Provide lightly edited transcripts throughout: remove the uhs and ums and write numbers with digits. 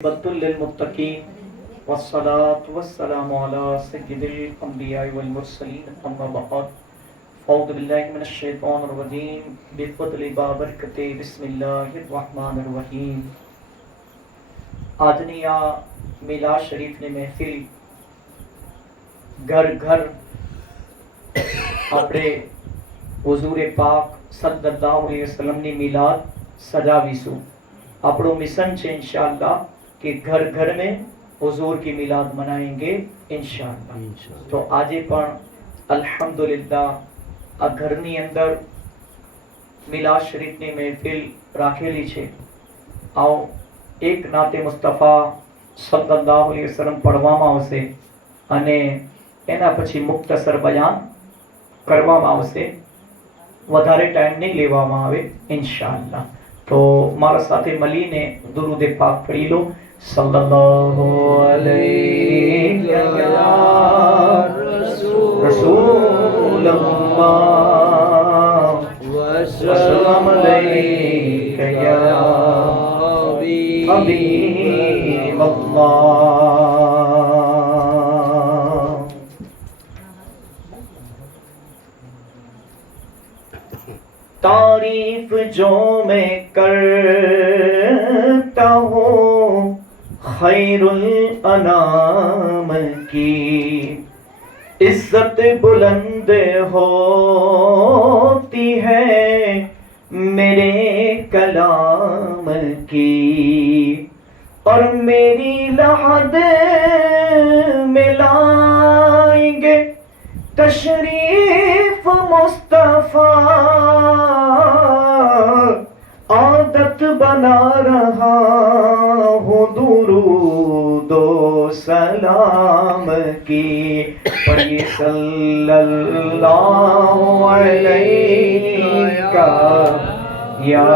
للمتقين والصلاة والسلام على سيد الأنبياء والمرسلين أما بعد أعوذ بالله من الشيطان الرجيم بفضل بابرکت بسم اللہ الرحمن الرحیم. آجنی آ میلاد شریف نے محفل گھر گھر اپنے حضور پاک صلی اللہ علیہ وسلم نے میلاد سجاویسو. اپنو مشن છે انشاءاللہ کہ گھر گھر میں حضور کی میلاد منائیں گے انشاءاللہ. تو آجے પણ الحمدللہ આ ઘરની અંદર મિલાદ શરીફની મહેફિલ રાખેલી છે. આવો એક નાતે મુસ્તફા સલ્લલ્લાહુ અલૈહિ વસલ્લમ પઢવામાં આવશે અને એના પછી મુખ્તસર બયાન કરવામાં આવશે. વધારે ટાઈમ નહીં લેવામાં આવે ઇન્શાઅલ્લાહ. તો મારા સાથે મળીને દુરૂદ પાક પઢી લો. સલ્લલ્લાહુ અલૈહિ રસૂલલ્લાહ વસલ્લમ અલૈકા યા હબીબલ્લાહ. तारीफ जो मैं करता हूँ खैरुल अनाम की, इज्जत बुलंद होती है मेरे कलाम की. और मेरी लहद में लाएंगे तशरीफ मुस्तफा, आदत बना रहा हूँ दुरूदो सलाम की. पढ़िए सल्लल्लाहु अलैका या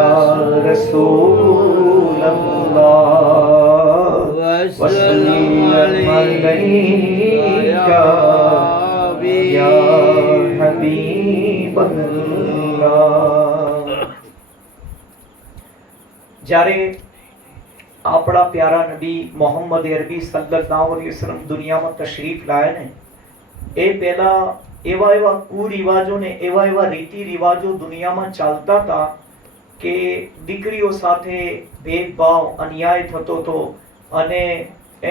रसूल अल्लाह वसल्लम अलैका या हबीब अल्लाह. જ્યારે આપણા પ્યારા નબી મોહમ્મદ અરબી સલ્લલ્લાહુ અલૈહિ વસલ્લમ દુનિયામાં તશરીફ લાયા ને એ પહેલા એવા કુરિવાજો ને એવા રીતિ રિવાજો દુનિયામાં ચાલતા હતા કે દીકરીઓ સાથે ભેદભાવ અન્યાય થતો હતો. અને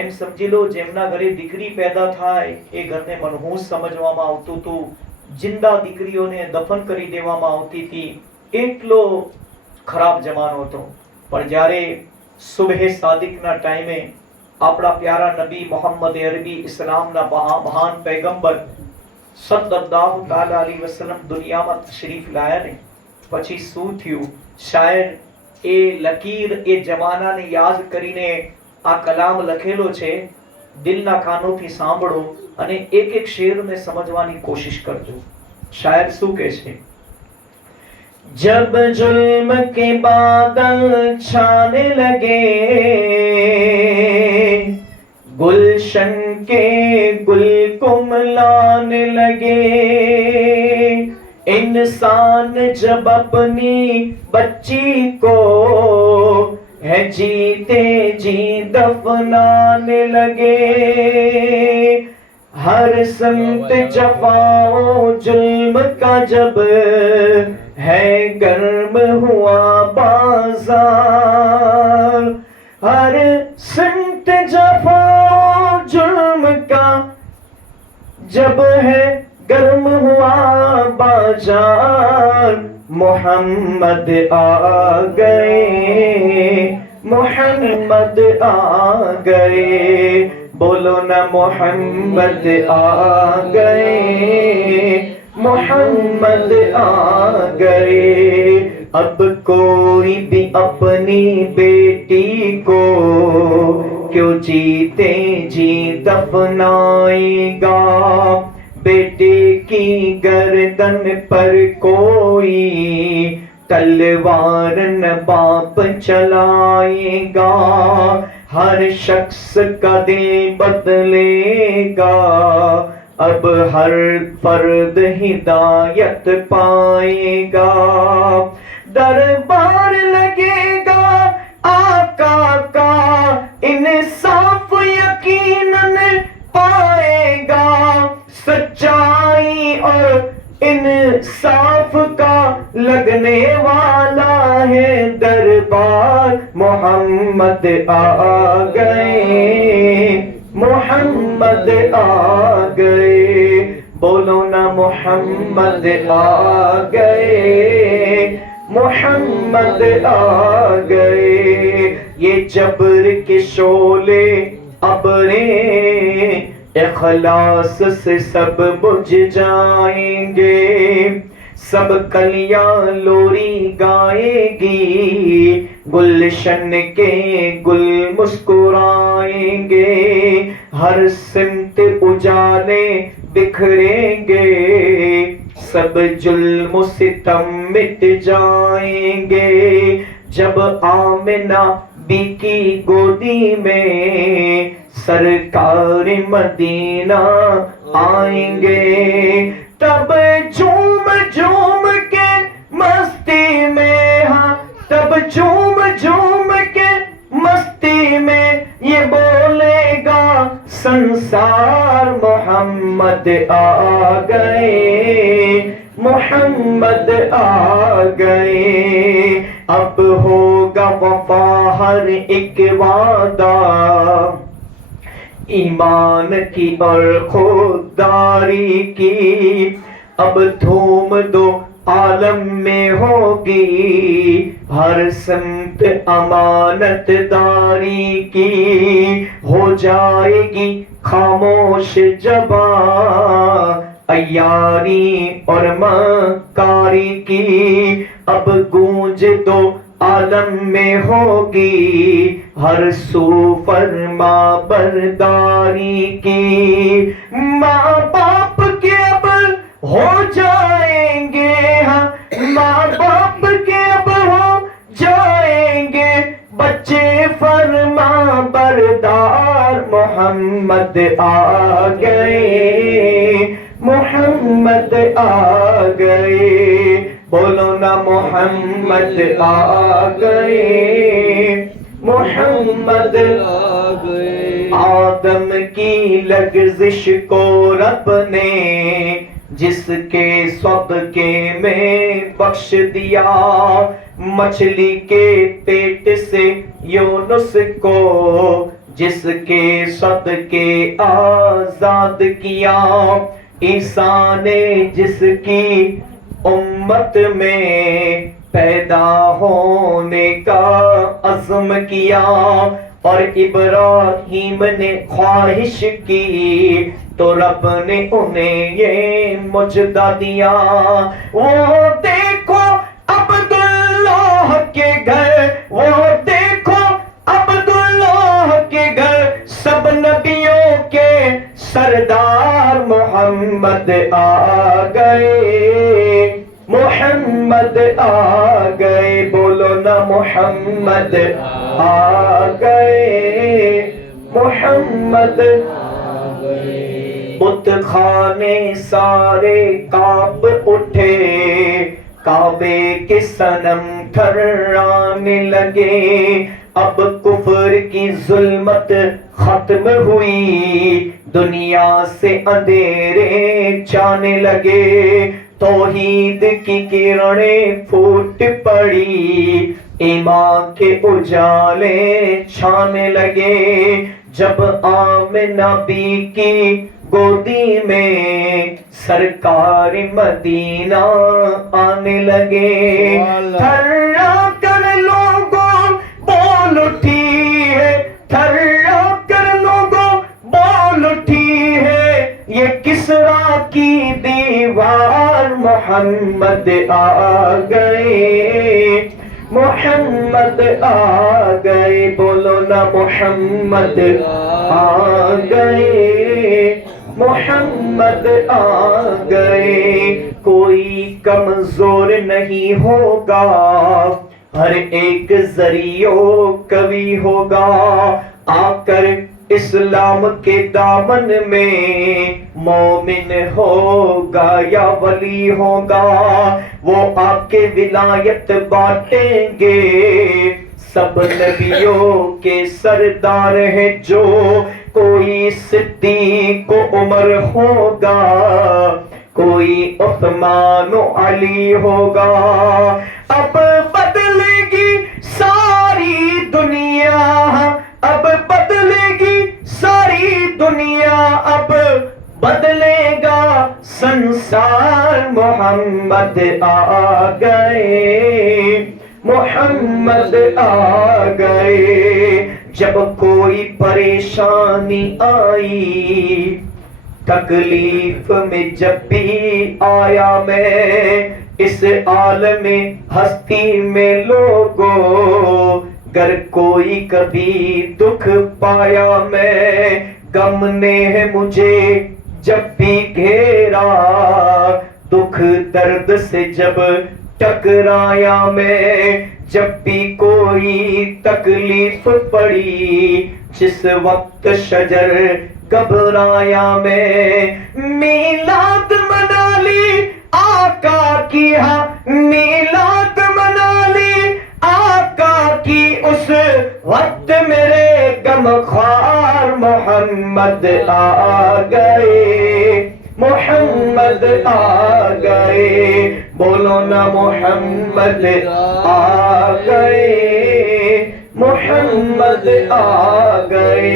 એમ સમજી લો જેમના ઘરે દીકરી પેદા થાય એ ઘરને મનહૂસ સમજવામાં આવતું હતું. જિંદા દીકરીઓને દફન કરી દેવામાં આવતી હતી. એટલો ખરાબ જમાનો હતો. પણ જ્યારે સુબહે સાદિકના ટાઈમે આપણા પ્યારા નબી મોહમ્મદ અરબી ઇસ્લામના મહાન પૈગંબર સલ્લલ્લાહુ તાલા અલૈહિ વસલ્લમ દુનિયામાં તશરીફ લાયા ને પછી શું થયું? શાયદ એ લકીર એ જમાનાને યાદ કરીને આ કલામ લખેલો છે. દિલના કાનોથી સાંભળો અને એક એક શેરને સમજવાની કોશિશ કરજો. શાયદ શું કહે છે? जब जुल्म के बादल छाने लगे, गुलशन के गुल कुमलाने लगे, इंसान जब अपनी बच्ची को है जीते जी दफनाने लगे, हर संत जफाओ जुल्म का जब है गर्म हुआ बाजार, हर संत जफाओ जुल्म का जब है गर्म हुआ बाजार, मोहम्मद आ गए, मोहम्मद आ गए. बोलो ना मोहम्मद आ गए, मोहम्मद आ गए. अब कोई भी अपनी बेटी को क्यों जीते जी दफनाएगा, बेटे की गर्दन पर कोई तलवार न बाप चलाएगा, हर शख्स का दिल बदलेगा, अब हर फर्द हिदायत पाएगा, दरबार लगेगा आका का इन محمد آ گئے، محمد آ گئے، بولو نا محمد آ گئے، محمد آ گئے۔ یہ جبر کے شعلے ابریں اخلاص سے سب بجھ جائیں گے، سب کلیاں لوری گائے گی، گلشن کے گل مسکرائیں گے، ہر سمت اجالے بکھریں گے، سب ظلم و ستم مٹ جائیں گے، جب آمنہ بی کی گودی میں سرکار مدینہ آئیں گے، تب جھوم جھوم کے مستی میں، ہاں تب جھوم جھوم کے مستی میں یہ بولے گا سنسار محمد آ گئے، محمد آ گئے۔ اب ہوگا وفا ہر ایک وعدہ ایمان کی اور خودداری کی، اب دھوم دو عالم میں ہوگی، ہر سمت امانت داری کی، ہو جائے گی خاموش زبان عیاری اور مکاری کی، اب گونج دو عالم میں ہوگی، ہر سو فرما برداری کی، ماں باپ کے اب ہو جائیں گے، ہاں ماں باپ کے اب ہو جائیں گے بچے فرما بردار، محمد آ گئے، محمد آ گئے، بولو نا محمد آ گئے، محمد آ گئے۔ آدم کی لغزش کو رب نے جس کے صدقے میں بخش دیا، مچھلی کے پیٹ سے یونس کو جس کے صدقے آزاد کیا، عیسیٰ نے جس کی امت میں پیدا ہونے کا عزم کیا، اور ابراہیم نے خواہش کی تو رب نے انہیں یہ مجدہ دیا، وہ دیکھو عبداللہ کے گھر، وہ دیکھو عبداللہ کے گھر، سب نبیوں کے سردار محمد آ گئے، محمد آ گئے، بولو نا محمد آ گئے، محمد آ گئے۔ بت خانے سارے کانپ اٹھے، کعبے کے صنم تھرانے لگے، اب کفر کی ظلمت ختم ہوئی، دنیا سے اندھیرے جانے لگے، توحید کی کرنیں پھوٹ پڑی، ایمان کے اجالے چھانے لگے، جب آمنہ بی کی گودی میں سرکار مدینہ آنے لگے، تھرا کر لوگوں بول اٹھی ہے، تھرا کر لوگوں بول اٹھی ہے، یہ کسریٰ کی دیوار، محمد آ گئے، محمد آ گئے، بولو نا محمد آ گئے، محمد آ گئے۔ کوئی کمزور نہیں ہوگا، ہر ایک ذریعہ قوی ہوگا، آ کر اسلام کے دامن میں مومن ہوگا یا ولی ہوگا، وہ آ کے ولایت بانٹیں گے، سب نبیوں کے سردار ہیں جو، کوئی صدیق و عمر ہوگا، کوئی عثمان و علی ہوگا، اب بدلے گی ساری दुनिया अब बदलेगी, सारी दुनिया अब बदलेगा संसार। मोहम्मद आ गए, मोहम्मद आ गए। जब कोई परेशानी आई, तकलीफ में जब भी आया मैं, इस आलम हस्ती में लोगों, गर कोई कभी दुख पाया मैं, गम ने मुझे जब भी घेरा, दुख दर्द से जब टकराया मैं, जब भी कोई तकलीफ पड़ी, जिस वक्त शजर घबराया मैं, मीलाद मना ली आका की, हाँ मीलाद मना ली आका की, उस वक्त मेरे गमख्वार मोहम्मद आ गए, मोहम्मद आ गए। बोलो ना मोहम्मद आ गए, मोहम्मद आ गए।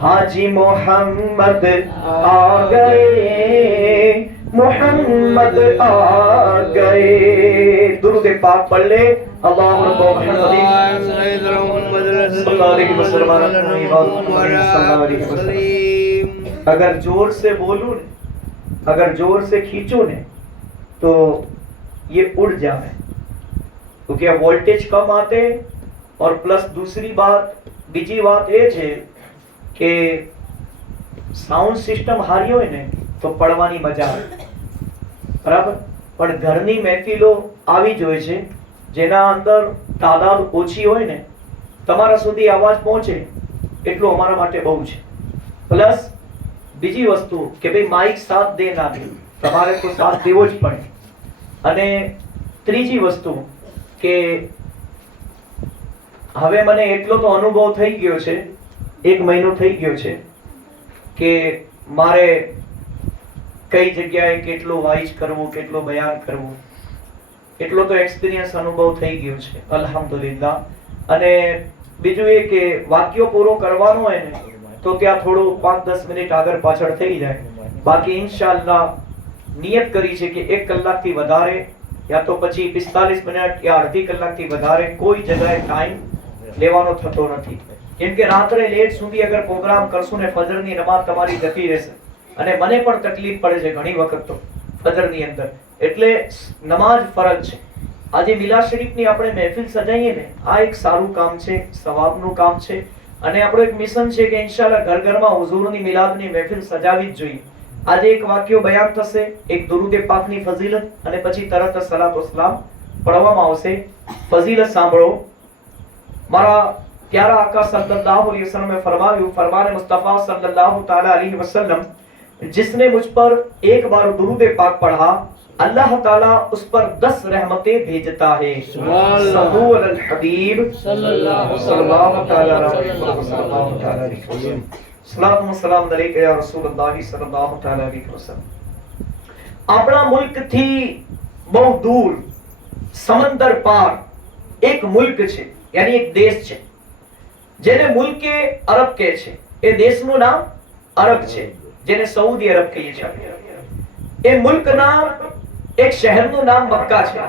हाजी मोहम्मद आ गए, मोहम्मद आ गए। दुरूद पाक पढ़ ले। अल्लाह अगर जोर से बोलूं ने, अगर जोर से खींचूं ने, तो ये उड़ जाए, क्योंकि अब वोल्टेज कम आते, और प्लस दूसरी बात, बीजी बात ये है कि साउंड सिस्टम हारी હોય ને તો પડવાની મજા આવે, બરાબર, પણ ઘરની મહેફિલો આવી જ હોય છે જેના અંદર તાદાદ ઓછી હોય ને, તમારા સુધી અવાજ પહોંચે એટલું અમારા માટે બહુ છે। પ્લસ બીજી વસ્તુ કે ભાઈ માઇક સાથ દે ના દે, તમારે તો સાથ દેવો જ પડે। અને ત્રીજી વસ્તુ કે હવે મને એટલો તો અનુભવ થઈ ગયો છે, 1 મહિનો થઈ ગયો છે કે મારે કઈ જગ્યાએ કેટલો વાઇઝ કરવું, કેટલો બયાન કરવું, એટલો તો એક્સપિરિયન્સ અનુભવ થઈ ગયો છે, અલ્હમ્દુલિલ્લાહ। અને બીજું એ કે વાક્યો પૂરો કરવાનો હોય ને તો ત્યાં થોડું 5-10 મિનિટ આગળ પાછળ થઈ જાય, બાકી ઇન્શાઅલ્લાહ નિયત કરી છે કે 1 કલાકથી વધારે યા તો પછી 45 મિનિટ યા અડધી કલાકથી વધારે કોઈ જગ્યાએ ટાઈમ લેવાનો થતો નથી, કેમ કે રાત્રે લેટ સુધી અગર પ્રોગ્રામ કરશું ને ફજરની નમાઝ તમારી જતી રહેશે, અને મને પણ તકલીફ પડે છે ઘણી વખત તો ફજરની અંદર, એટલે નમાઝ ફરજ છે। આજે મિલાદ શરીફની આપણે મહેફિલ સજાઈએ ને, આ એક સારું કામ છે, સવાબનું કામ છે, અને આપણો એક મિશન છે કે ઇન્શાઅલ્લાહ ઘર ઘરમાં હુઝુરની મિલાદની મહેફિલ સજાવી જ જોઈએ। આજે એક વાક્યો બયાન થશે, એક દરૂદ પાકની ફઝીલત, અને પછી તરત સલાત વસલામ પઢવામાં આવશે। ફઝીલત સાંભળો। મારા प्यारा आका सल्लल्लाहु अलैहि वसल्लम ने फरमाया, फरमान मुस्तफा सल्लल्लाहु ताला अलैहि वसल्लम, जिसने मुझ पर एक बार दुरूद पाक पढ़ा, अल्लाह ताला उस पर 10 रहमतें भेजता है। सल्लल्लाहु अलल हबीब सल्लल्लाहु ताला अलैहि वसल्लम, सलाम सलाम अलैका या रसूलुल्लाह सल्लल्लाहु ताला अलैहि वसल्लम। अपना मुल्क थी बहु दूर समंदर पार एक मुल्क છે, यानी एक देश છે જેને મુલ્કે અરબ કહે છે। એ દેશનું નામ અરબ છે, જેને સઉદી અરબ કહીએ છીએ। એ મુલ્કના એક શહેરનું નામ મક્કા છે,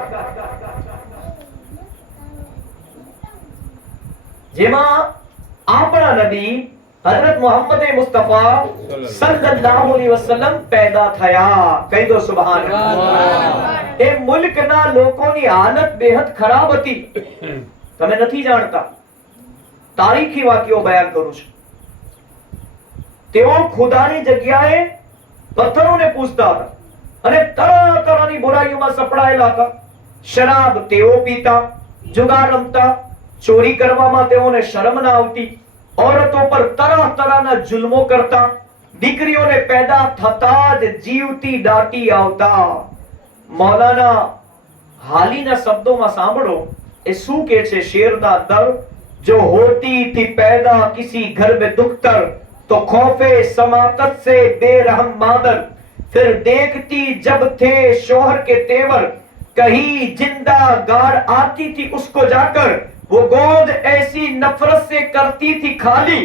જેમાં આપણા નબી હઝરત મુહમ્મદ મુસ્તફા સલ્લલ્લાહુ અલૈહિ વસલ્લમ પેદા થયા। કહી દો સુબહાન અલ્લાહ। એ મુલ્કના લોકોની હાલત બેહદ ખરાબ હતી, તમે નથી જાણતા, તારીખી વાક્યો બયાન કરું છું। તેઓ ખુદાની જગ્યાએ પથ્થરોને પૂજતા હતા અને તરહ તરહની બુરાઈઓમાં સપડાયેલા હતા। શરાબ તેઓ પીતા, જુગાર રમતા, ચોરી કરવામાં તેઓને શરમ ના આવતી, औरतों पर तरह तरहના જુલ્મો કરતા, દીકરીઓને પેદા થતા જ જીવતી દાટી આવતા। મૌલાના હાલીના શબ્દોમાં સાંભળો એ શું કહે છે શેરના અંદર, जो होती थी पैदा किसी घर में दुख्तर, तो खौफे समाकत से बेरहम मादर, फिर देखती जब थे शोहर के तेवर, कहीं जिंदा गाड़ आती थी उसको जाकर, वो गोद ऐसी नफरत से करती थी खाली,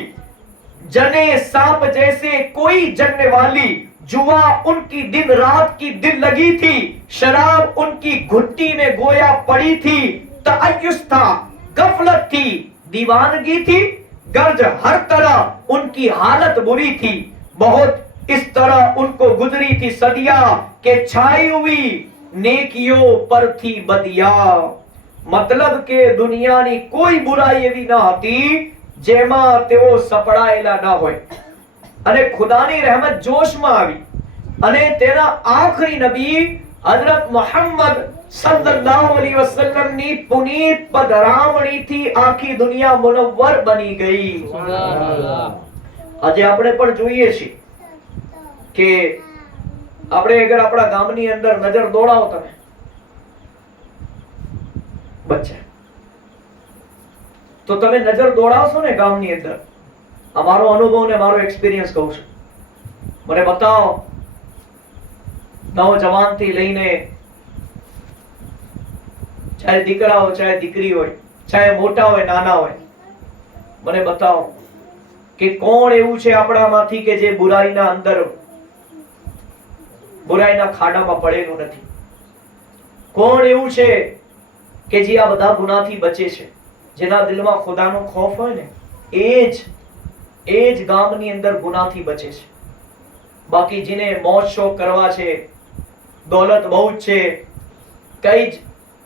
जने सांप जैसे कोई जनने वाली। जुआ उनकी दिन रात की दिल लगी थी, शराब उनकी घुट्टी में गोया पड़ी थी। तअय्युस था, गफलत थी, दीवानगी थी, गर्ज हर तरह उनकी हालत बुरी थी। बहुत इस तरह उनको गुजरी थी सदिया, के छाई हुई नेकियों पर थी बदिया। मतलब કે દુનિયાની કોઈ બુરાઈ એવી ન હતી જેમાં તેઓ સપડાયેલા ન હોય, અને ખુદાની રહેમત જોશમાં આવી, અને તેના આખરી નબી હઝરત મુહમ્મદ સલ્લલ્લાહુ અલૈહિ વસલ્લમની પુનીત પધરામણીથી આખી દુનિયા મુનવ્વર બની ગઈ. આજે આપણે પણ જોઈએ છીએ કે આપણે અગર આપણા ગામની અંદર નજર દોડાવો તમે બચ્ચા, તો તમે નજર દોડાવશો ને ગામની અંદર, અમારો અનુભવ ને મારો એક્સપિરિયન્સ કહું છું, મને બતાવો નવજવાન થી લઈને ચાહે દીકરા હોય ચાહે દીકરી હોય, ચાહે મોટા હોય નાના હોય, મને બતાવો કે કોણ એવું છે આપણામાંથી કે જે બુરાઈના અંદર બુરાઈના ખાડામાં પડેલું નથી? કોણ એવું છે કે જે આ બધા ગુનાથી બચે છે, જેના દિલમાં ખુદાનો ખૌફ હોય ને એ જ ગામની અંદર ગુનાથી બચે છે. બાકી જેને મોજ શોખ કરવા છે, દોલત બહુ જ છે,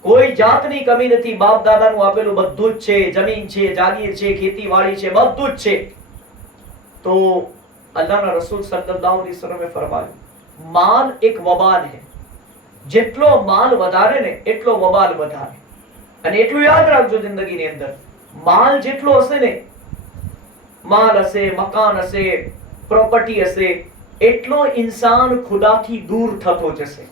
કોઈ જાતની કમી નથી, બાપ દાદાનું આપેલું બધું જ છે, જમીન છે, જાગીર છે, ખેતીવાડી છે, બધું જ છે, તો અલ્લાહના રસૂલ સલ્લલ્લાહુ અલૈહિ વસલ્લમે ફરમાયું માલ એક વબાલ છે, જેટલો માલ વધારે ને એટલો વબાલ વધારે. અને એટલું યાદ રાખજો જિંદગીની અંદર, માલ જેટલો હશે ને, માલ હશે, મકાન હશે, પ્રોપર્ટી હશે, એટલો ઇન્સાન ખુદાથી દૂર થતો જશે,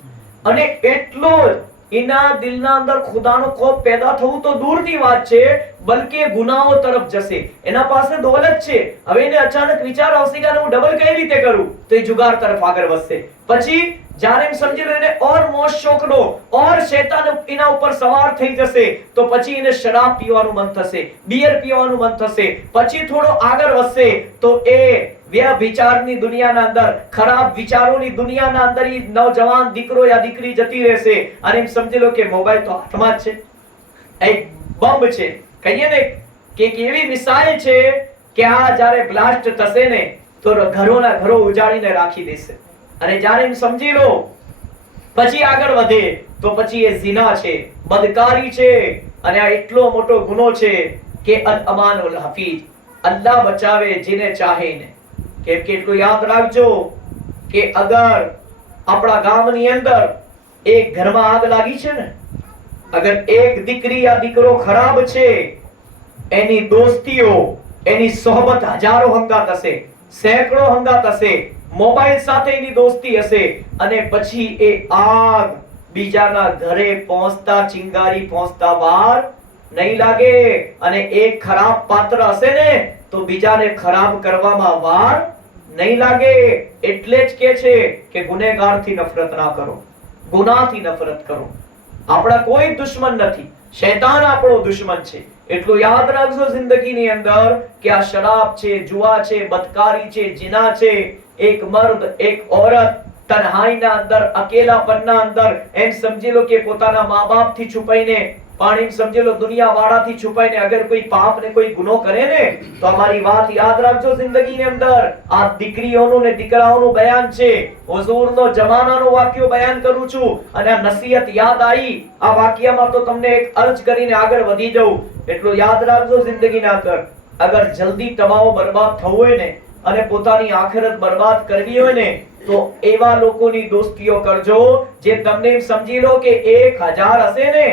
અને એટલો જ એના દિલના અંદર ખુદાનો ખૌફ પેદા થવું તો દૂરની વાત છે, બલકે ગુનાહો તરફ જશે. એના પાસે દોલત છે, હવે એને અચાનક વિચાર આવશે કે હું ડબલ કઈ રીતે કરું, તો એ જુગાર તરફ આગળ વધશે. પછી જ્યારે એમ સમજી લો એને ઓર મોજ શોખનો ઓર શૈતાન એના ઉપર સવાર થઈ જશે, તો પછી એને શરાબ પીવાનું મન થશે, બિયર પીવાનું મન થશે, પછી થોડો આગળ વધશે તો એ વ્યભિચારની દુનિયાના અંદર, ખરાબ વિચારોની દુનિયાના અંદર એ નવજવાન દીકરો યા દીકરી જતી રહેશે. અને એમ સમજી લો કે મોબાઈલ તો હાથમાં જ છે, એક બોમ્બ છે, કહીએ ને કે એવી મિસાઇલ છે કે આ જ્યારે બ્લાસ્ટ થશે ને તો ઘરોના ઘરો ઉજાડીને રાખી દેશે. અને જ્યારે એમ સમજી લો પછી આગળ વધે તો પછી એ ઝિના છે, બદકારી છે, અને આ એટલો મોટો ગુનો છે કે અલ અમાનુલ હફીઝ, અલ્લાહ બચાવે જેને ચાહે ને. કેમ કે એટલું યાદ રાખજો કે અગર આપણા ગામની અંદર એક ઘરમાં આગ લાગી છે ને, અગર એક દીકરી યા દીકરો ખરાબ છે, એની દોસ્તીઓ, એની સોહબત હજારો હંગાત હશે, સેંકડો હંગાત હશે, મોબાઈલ સાથે એની દોસ્તી હશે, અને પછી એ આગ બીજાના ઘરે પહોંચતા, ચિંગારી પહોંચતા વાર નહીં લાગે. અને એક ખરાબ પાત્ર હશે ને તો બીજાને ખરાબ કરવામાં વાર નહીં લાગે. એટલે જ કે છે કે ગુનેગારથી નફરત ના કરો, ગુનાહથી નફરત કરો. આપણા કોઈ દુશ્મન નથી, શૈતાન આપણો દુશ્મન છે. એટલું યાદ રાખજો જિંદગીની અંદર કે આ શરાબ છે, જુઆ છે, બદકારી છે, જીના છે, એક મર્દ એક औरत તન્હાઈના અંદર, અકેલાપનના અંદર એમ સમજી લો કે પોતાના મા બાપથી છુપાઈને, પાણી સમજી લો દુનિયાવાળાથી છુપાઈને અગર કોઈ પાપ ને કોઈ ગુનો કરે ને તો અમારી વાત યાદ રાખજો જિંદગીની અંદર આ દીકરીઓનું ને દીકરાઓનું બયાન છે, હુઝુરનો જમાનાનો વાક્યો બયાન કરું છું, અને આ નસીહત યાદ આવી આ વાક્યમાં તો તમને એક અર્જ કરીને આગળ વધી જાઉં. એટલું યાદ રાખજો જિંદગીના અંદર અગર જલ્દી તમારો બરબાદ થવું હોય ને અને પોતાની આખિરત બરબાદ કરવી હોય ને તો એવા લોકોની દોસ્તીઓ કરજો જે તમને સમજી લો કે 1000 હશે ને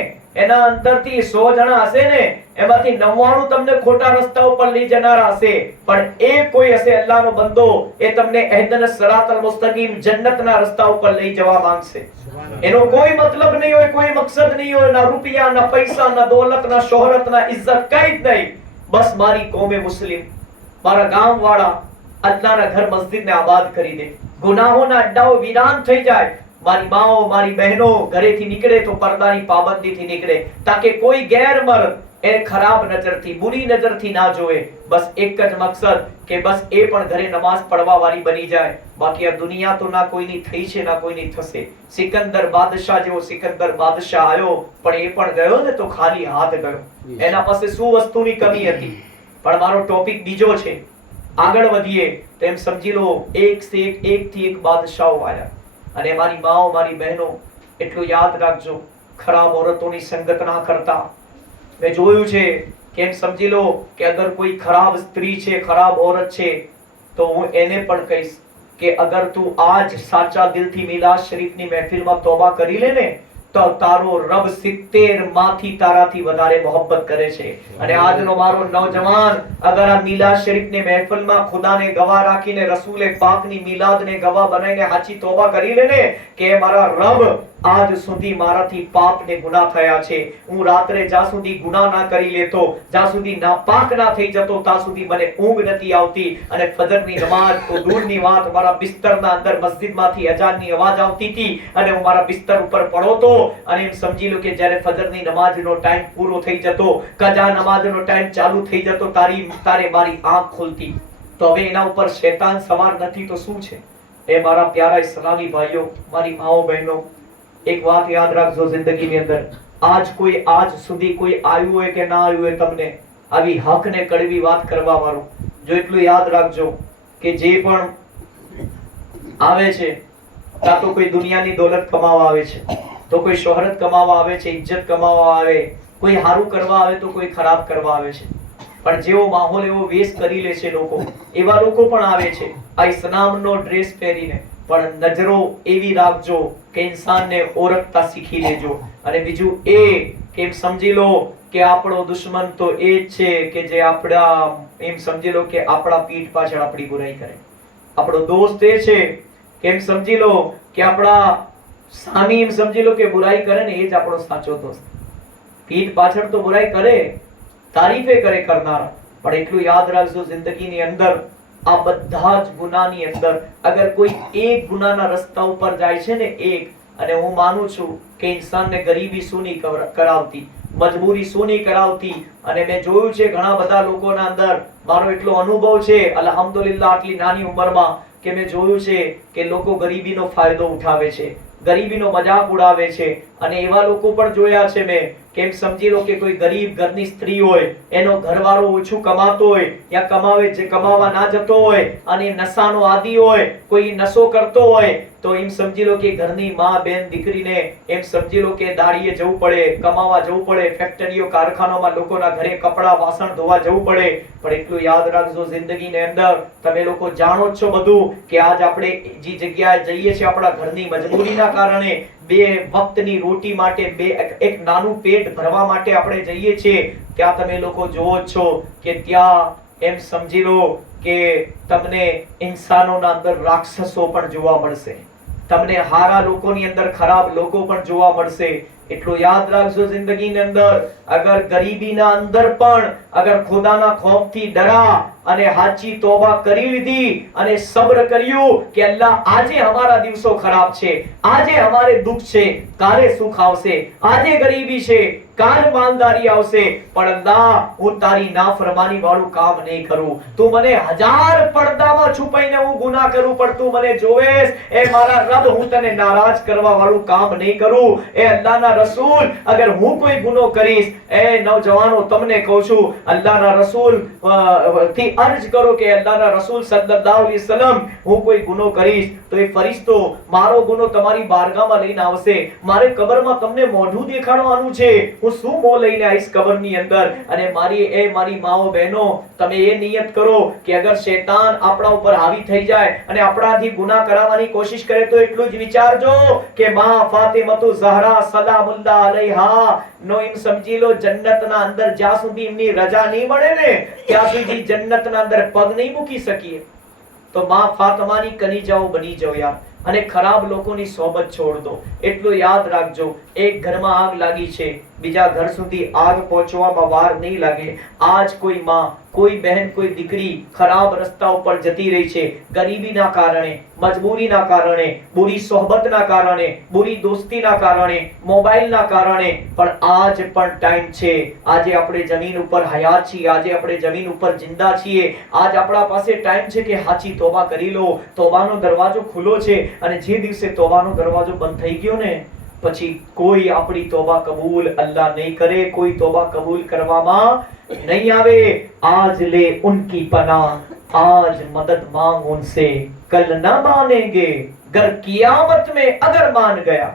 એના અંદરથી 100 જણા હશે ને એમાંથી 99 તમને ખોટા રસ્તા ઉપર લઈ જનારા હશે, પણ એ કોઈ હશે અલ્લાહનો બંદો, એ તમને એહદનસ સિરાતલ મુસ્તકીમ જન્નતના રસ્તા ઉપર લઈ જવા માંગશે. એનો કોઈ મતલબ નહીં હોય, કોઈ મકસદ નહીં હોય, ના રૂપિયા, ના પૈસા, ના દોલત, ના શોહરત, ના ઇજ્જત, કઈ જ નહીં. બસ મારી કોમે મુસ્લિમ, મારા ગામવાળા અલ્લાહના ઘર મસ્જિદને આબાદ કરી દે, ગુનાહોના અડ્ડાઓ વિરાન થઈ જાય, મારી માઓ મારી બહેનો ઘરેથી નીકળે તો પડદાની પાબંદીથી નીકળે, તાકે કોઈ ગેરમર્દ એ ખરાબ નજરથી બુરી નજરથી ના જોવે, બસ એક જ મકસદ કે બસ એ પણ ઘરે નમાઝ પડવા વાળી બની જાય. બાકી આ દુનિયા તો ના કોઈની થઈ છે ના કોઈની થશે. સિકંદર બાદશાહ જેવો સિકંદર બાદશાહ આવ્યો, પણ એ પણ ગયો ને તો ખાલી હાથ ગયો. એના પાસે શું વસ્તુની કમી હતી? પણ મારો ટોપિક બીજો છે, આગળ વધીએ તો એમ સમજી લો એક થી એક બાદશાહો આવ્યા. અને મારી માઓ મારી બહેનો એટલું યાદ રાખજો, ખરાબ ઓરતોની સંગત ના કરતા. મેં જોયું છે કે એમ સમજી લો કે અગર કોઈ ખરાબ સ્ત્રી છે, ખરાબ ઓરત છે, તો હું એને પણ કહીશ કે અગર તું આજ સાચા દિલથી મિલાદ શરીફની મહેફિલમાં તોબા કરી લે ને તો તારો રબ 70 માંથી તારાથી વધારે મોહબ્બત કરે છે. અને આજનો મારો નૌજવાન અગર આ મિલાદ શરીફની મહેફિલમાં ખુદાને ગવાહ રાખીને રસૂલે પાકની મિલાદને ગવાહ બનાવીને સાચી તોબા કરી લે ને કે મારા રબ આજ સુધી મારાથી પાપ ને ગુનાહ થયા છે, હું રાત્રે જ્યાં સુધી ગુનાહ ના કરી લેતો, જ્યાં સુધી નાપાક ના થઈ જતો, ત્યાં સુધી મને ઊંઘ નથી આવતી. અને ફજરની નમાઝ તો દૂરની વાત, મારા બિસ્તરના અંદર મસ્જિદમાંથી અજાનની અવાજ આવતી હતી અને હું મારા બિસ્તર ઉપર પડો તો અને એમ સમજી લો કે જ્યારે ફજરની નમાઝનો ટાઈમ પૂરો થઈ જતો, કજા નમાઝનો ટાઈમ ચાલુ થઈ જતો, તારે મારી આંખ ખુલતી. તો હવે એના ઉપર શૈતાન સવાર નથી તો શું છે? એ મારા પ્યારા ઇસ્લામી ભાઈઓ, મારી માઓ બહેનો, એક વાત યાદ રાખજો જિંદગીની અંદર, આજ સુધી કોઈ આવ્યું હોય કે ના આવ્યું હોય તમને આવી હક ને કડવી વાત કરવા વાળું, જો એટલું યાદ રાખજો કે જે પણ આવે છે, કાં તો કોઈ દુનિયાની દોલત કમાવા આવે છે, તો કોઈ શોહરત કમાવા આવે છે, ઇજ્જત કમાવા આવે, કોઈ હારું કરવા આવે તો કોઈ ખરાબ કરવા આવે છે. પણ જેવો માહોલ એવો વેશ કરી લે છે લોકો, એવા લોકો પણ આવે છે આ ઇસ્લામનો ડ્રેસ પહેરીને. પણ નજરો એવી રાખજો કે ઇન્સાનને ઓળખતા શીખી લેજો. અને બીજું એ કે એમ સમજી લો કે આપણો દુશ્મન તો એ જ છે કે જે આપણા એમ સમજી લો કે આપણા પીઠ પાછળ આપણી બુરાઈ કરે. આપણો દોસ્ત એ છે કે એમ સમજી લો કે આપણા સામે એમ સમજી લો કે બુરાઈ કરે ને એ જ આપણો સાચો દોસ્ત. પીઠ પાછળ તો બુરાઈ કરે, તારીફે કરે કરનારા, પણ એટલું યાદ રાખજો જિંદગીની અંદર આ બધા જ ગુનાની અંદર અગર કોઈ એક ગુનાના રસ્તા ઉપર જાય છે ને એક, અને હું માનું છું કે ઇન્સાનને ગરીબી શું નહીં કરાવતી, મજબૂરી શું નહીં કરાવતી. અને મેં જોયું છે ઘણા બધા લોકોના અંદર, મારો એટલો અનુભવ છે અલ્હમ્દુલિલ્લાહ આટલી નાની ઉંમરમાં કે મેં જોયું છે કે લોકો ગરીબીનો ફાયદો ઉઠાવે છે, ગરીબીનો મજાક ઉડાવે છે. અને એવા લોકો પણ જોયા છે મેં કેમ સમજી લો કે કોઈ ગરીબ ઘરની સ્ત્રી હોય, એનો ઘરવાળો ઓછું કમાતો હોય યા કમાવા ના જતો હોય અને નશાનો આદી હોય, કોઈ નશો કરતો હોય, તો એમ સમજી લો કે ઘરની માં બેન દીકરીને એમ સમજી લો કે દાડીએ જવું પડે, કમાવા જવું પડે, ફેક્ટરીઓ કારખાનામાં લોકોના ઘરે કપડા વાસણ ધોવા જવું પડે. પણ એટલું યાદ રાખજો જિંદગીની અંદર તમે લોકો જાણો જ છો બધું કે આજ આપણે જે જગ્યાએ જઈએ છીએ આપણા ઘરની મજબૂરીના કારણે, બે વક્તની રોટી માટે, એક નાનું પેટ ભરવા માટે આપણે જઈએ છીએ, ત્યાં તમે લોકો જોવો છો કે ત્યાં એમ સમજી લો કે તમને ઇન્સાનોના અંદર રાક્ષસો પણ જોવા મળશે, તમને હારા લોકોની અંદર ખરાબ લોકો પણ જોવા મળશે. એટલું યાદ રાખજો જિંદગીની અંદર અગર ગરીબીના અંદર પણ અગર ખુદાના ખૌફથી ડરા અને હાચી તોબા કરી લીધી અને સબ્ર કર્યું કે અલ્લાહ આજે અમારા દિવસો ખરાબ છે, આજે અમારે દુઃખ છે, કાલે સુખ આવશે, આજે ગરીબી છે, કાલ માલદારી આવશે, પણ અલ્લાહ હું તારી નાફરમાની વાળું કામ નહીં કરું, તું મને 1000 પડદામાં છુપાઈને હું ગુનાહ કરું પણ તું મને જોવેસ, એ મારા રબ હું તને નારાજ કરવા વાળું કામ નહીં કરું. એ અલ્લાહના રસૂલ અગર હું કોઈ ગુનો કરીશ, એ નવજવાનો તમને કહું છું અલ્લાહના રસૂલ થી અરજ કરો કે અલ્લાહના રસૂલ સલ્લલ્લાહુ અલૈહિ વસલ્લમ હું કોઈ ગુનો કરીશ તો એ ફરિશ્તો મારો ગુનો તમારી બારગાહમાં લઈને આવશે, મારે કબરમાં તમને મોઢું દેખાડવાનું છે, હું શું મોં લઈને આવીશ કબરની અંદર. અને મારી માઓ બહેનો તમે એ નિયત કરો કે અગર શૈતાન આપણા ઉપર હાવી થઈ જાય અને આપણાથી ગુનાહ કરાવવાની કોશિશ કરે તો એટલું જ વિચારજો કે માં ફાતિમતુ ઝહરા સલામુલ્લાહ અલૈહા નો એમ સમજી લો જન્નતના અંદર જ્યાં સુધી એમની રજા નહીં મળે ને ત્યાં સુધી જન્નતના અંદર પગ નહીં મૂકી શકીએ. તો માં ફાતિમાની કલીજાઓ બની જાઓ યાર, અને ખરાબ લોકોની સોબત છોડ દો. એટલું યાદ રાખજો, એક ઘરમાં આગ લાગી છે, બીજા ઘર સુધી આગ પહોંચવામાં વાર નહીં લાગે. આજ કોઈ માં કોઈ બહેન કોઈ દીકરી ખરાબ રસ્તા ઉપર જતી રહી છે, ગરીબીના કારણે, મજબૂરીના કારણે, બુરી સોહબતના કારણે, બુરી દોસ્તીના કારણે, મોબાઈલના કારણે, પણ આજ પણ ટાઈમ છે. આજે આપણે જમીન ઉપર હયાત છીએ, આજે આપણે જમીન ઉપર જિંદા છીએ, આજ આપણા પાસે ટાઈમ છે કે સાચી તોબા કરી લો. તોબાનો દરવાજો ખુલ્લો છે, અને જે દિવસે તોબાનો દરવાજો બંધ થઈ ગયો ને પછી કોઈ આપણી તોબા કબૂલ અલ્લાહ નહીં કરે, કોઈ તોબા કબૂલ કરવામાં नहीं आवे. आज ले उनकी पनाह, आज मदद मांग उनसे, कल ना मानेंगे गर कियामत में अगर मान गया.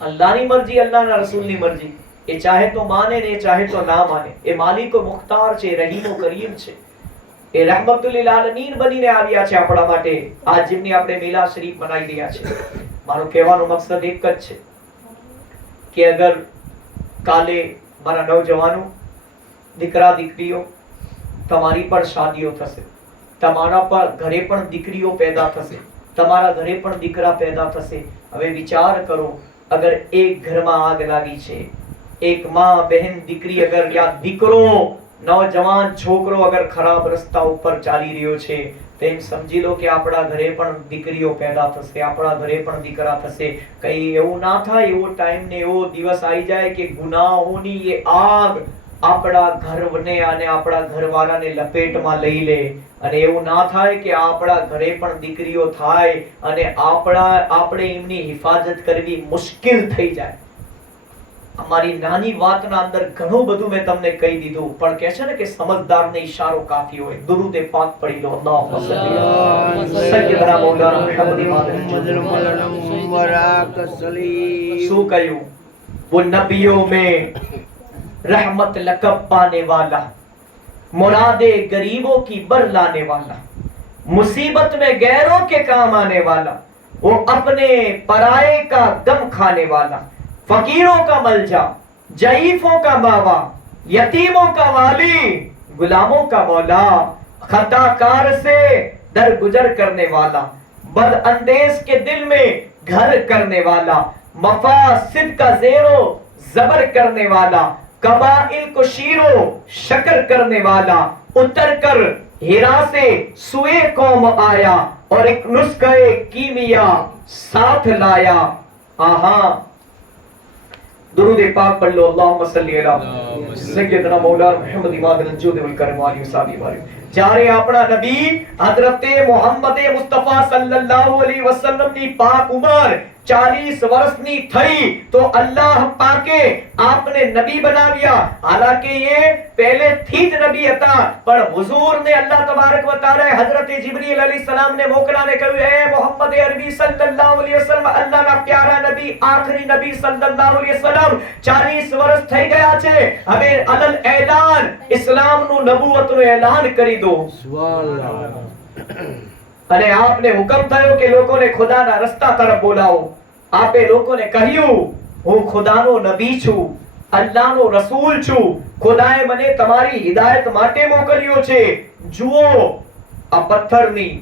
अल्लाहની મરજી, અલ્લાહના રસૂલની મરજી. એ ચાહે તો માને ને ચાહે તો ના માને. એ માલિકો મુખ્તાર છે, રહીમો કરીમ છે. એ રહેમતુલ લીલ આલમીન બનીને આવ્યા છે આપણા માટે. આજ જેમની આપણે મિલાદ શરીફ મનાવી રહ્યા છે. મારો કહેવાનો મકસદ એક જ છે કે અગર કાલે મારા નવજવાનો દીકરા દીકરીઓ, તમારી પણ શાદીઓ થશે, તમારા પર ઘરે પણ દીકરીઓ પેદા થશે, તમારા ઘરે પણ દીકરા પેદા થશે. હવે વિચાર કરો, અગર એક ઘરમાં આગ લાગી છે, એક માં બહેન દીકરી અગર યા દીકરો નौजवान છોકરો અગર ખરાબ રસ્તા ઉપર ચાલી રહ્યો છે, તેમ સમજી લો કે આપણા ઘરે પણ દીકરીઓ પેદા થશે, આપણા ઘરે પણ દીકરા થશે. કઈ એવું ના થાય, એવો ટાઈમ ને એવો દિવસ આવી જાય કે ગુનાહોની એ આગ આપણા ઘરને અને આપણા ઘરવાળાને લપેટમાં લઈ લે. અને એવું ના થાય કે આપણા ઘરે પણ દીકરીઓ થાય અને આપણે એમની હિફાજત કરવી મુશ્કેલ થઈ જાય. અમારી નાની વાતના અંદર ઘણું બધું મેં તમને કહી દીધું, પણ કહે છે ને કે સમજદારને ઈશારો કાફી હોય. દુરૂદ પાક પડી લો. અલ્લાહુમ્મા સલ્લી અલા સય્યદના મૌલાના મુહમ્મદ. શું કહ્યું? वो नबियों में रहमत लकब पाने वाला, मुरादे गरीबों की बर लाने वाला, मुसीबत में गैरों के काम आने वाला, वो अपने पराये का गम खाने वाला, फकीरों का मलजा, जईफों का बाबा, यतीमों का वाली, गुलामों का मौला, खताकार से दर गुजर करने वाला, बदअंदेज के दिल में घर करने वाला, मफासिद का ज़ेरो ज़बर करने वाला, कबाइल को शीरो शकर करने वाला, उतर कर हिरा से सुए कौम आया और एक नुस्खे कीमिया साथ लाया. आहा, दुरूद पाक पढ़ लो. अल्लाहुम्मा सल्ली अला सय्यदना मौलाना मुहम्मद इमादुल जूद वल करम वाली साहबी वाली. જ્યારે આપણા નબી હઝરતે મુહમ્મદ મુસ્તફા સલ્લલ્લાહુ અલૈહિ વસલ્લમ ની પાક ઉંમર 40 વર્ષની થઈ તો અલ્લાહ પાકે આપને નબી બનાવ્યા. હાલાકે એ પહેલેથી જ નબી હતા, પણ હુઝુરને અલ્લાહ તબારક વ તઆલા હઝરતે જિબ્રીલ અલૈહિ સલામ ને મોકલાને કહ્યું, હે મુહમ્મદ અરબી સલ્લલ્લાહુ અલૈહિ વસલ્લમ, અલ્લાહના પ્યારા નબી, આખરી નબી સલ્લલ્લાહુ અલૈહિ વસલ્લમ 40 વર્ષ થઈ ગયા છે, હવે અલલ એલાન ઇસ્લામનું નબુવતનું એલાન કરી દો. અને આપને હુકમ થયો કે લોકોને ખુદાના રસ્તા તરફ બોલાવો. આપે લોકોને કહ્યું, હું ખુદાનો નબી છું, અલ્લાહનો રસૂલ છું, ખુદાએ મને તમારી હિદાયત માટે મોકલ્યો છે. જુઓ આ પથ્થરની,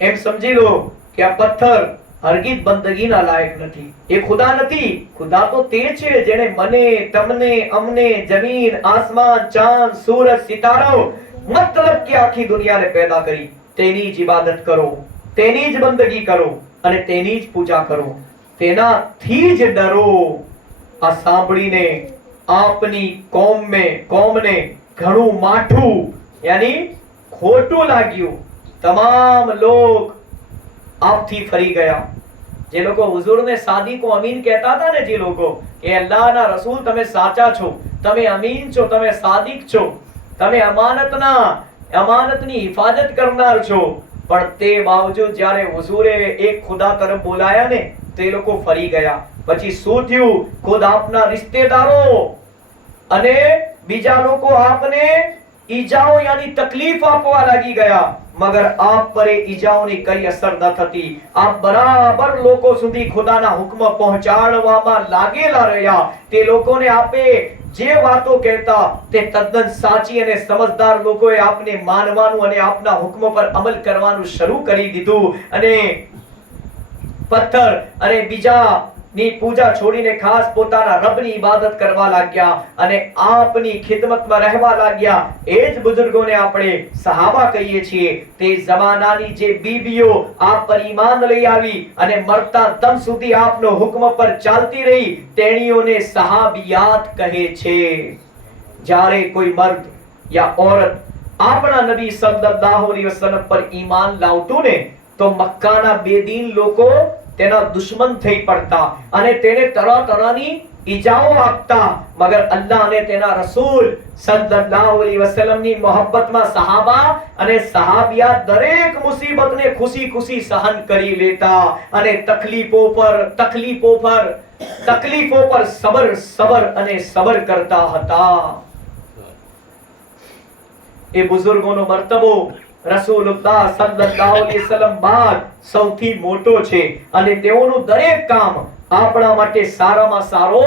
એમ સમજી લો કે આ પથ્થર હરગીઝ બંદગીના લાયક નથી. એ ખુદા નથી, ખુદા તો તે છે જેણે મને, તમને, અમને, જમીન, આસમાન, ચાંદ, સૂરજ, સિતારાઓ, મતલબ કે આખી દુનિયાને પેદા કરી. તેની જ ઇબાદત કરો, તેની જ બંદગી કરો અને તેની જ પૂજા કરો, તેનાથી જ ડરો. આ સાંભળીને આપની કોમને ઘણું માઠું યાની ખોટું લાગ્યું. તમામ લોક આપથી ફરી ગયા. જે લોકો હુઝુરને સાદિક ઓ અમીન કહેતા હતા ને, જે લોકો કે અલ્લાહના રસૂલ તમે સાચા છો, તમે અમીન છો, તમે સાદિક છો, તમે અમાનતની હિફાજત કરનાર છો, પણ તે બાવજૂદ જ્યારે હુઝુરે એક ખુદા તરફ બોલાયા ને તે લોકો ફરી ગયા. પછી શું થયું? ખુદ આપના રિશ્તેદારો અને બીજા લોકો આપને ઈજાઓ યાની તકલીફ આપવા લાગી ગયા, મગર આપ પર એ ઈજાઓની કઈ અસર ન થતી. આપ બરાબર લોકો સુધી ખુદાના હુકમ પહોંચાડવામાં લાગેલા રહ્યા. તે લોકોને આપે જે વાતો કહેતા તે તદ્દન સાચી અને સમજદાર લોકોએ આપને માનવાનું અને આપના હુકમ પર અમલ કરવાનું શરૂ કરી દીધું. અને પથ્થર અને બીજા ની પૂજા છોડીને ખાસ પોતાના રબની ઇબાદત કરવા લાગ્યા અને આપની ખિદમતમાં રહેવા લાગ્યા. એ જ બુઝુર્ગોને આપણે સહાબા કહીએ છીએ. તે જમાનાની જે બીબીઓ આપ પર ઈમાન લઈ આવી અને મરતા દમ સુધી આપનો હુકમ પર ચાલતી રહી, તેણીઓને સહાબિયાત કહે છે. જ્યારે કોઈ મર્દ યા ઓરત આપણા નબી સલ્લલ્લાહુ અલૈહિ વસલ્લમ પર ઈમાન લાવતું ને, તો મક્કાના બેદીન લોકો તેના દુશ્મન થઈ પડતા અને તેને તરહ તરહની ઈજાઓ આપતા. મગર અલ્લાહ અને તેના રસૂલ સલ્લલ્લાહુ અલૈહિ વસલ્લમની મોહબ્બતમાં સહાબા અને સહાબિયા દરેક મુસીબતને ખુશી ખુશી સહન કરી લેતા અને તકલીફો પર સબર અને સબર કરતા હતા. એ બુઝુર્ગોનો મર્તબો રસૂલુલ્લાહ સલ્લલ્લાહુ અલૈહિ વસલ્લમ બાદ સૌથી મોટો છે અને તેઓનું દરેક કામ આપણા માટે સારામાં સારો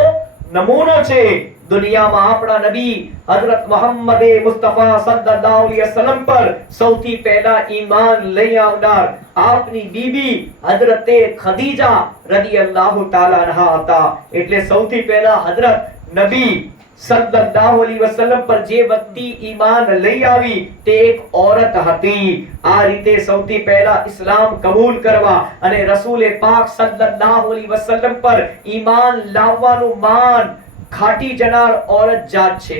નમૂનો છે. દુનિયામાં આપણા નબી હઝરત મુહમ્મદ મુસ્તફા સલ્લલ્લાહુ અલૈહિ વસલ્લમ પર સૌથી પહેલા ઈમાન લઈ આવનાર આપની બીબી હઝરત ખદીજા રદિયલ્લાહુ તાલા અન્હા હતા. એટલે સૌથી પહેલા હઝરત નબી સલ્લલ્લાહુ અલૈહિ વસલ્લમ પર જે વ્યક્તિ ઈમાન લઈ આવી તે એક ઓરત હતી. આ રીતે સૌથી પહેલા ઇસ્લામ કબૂલ કરવા અને રસૂલ પાક સલ્લલ્લાહુ અલૈહિ વસલ્લમ પર ઈમાન લાવવાનું માન ખાટી જનાર ઓરત જાત છે.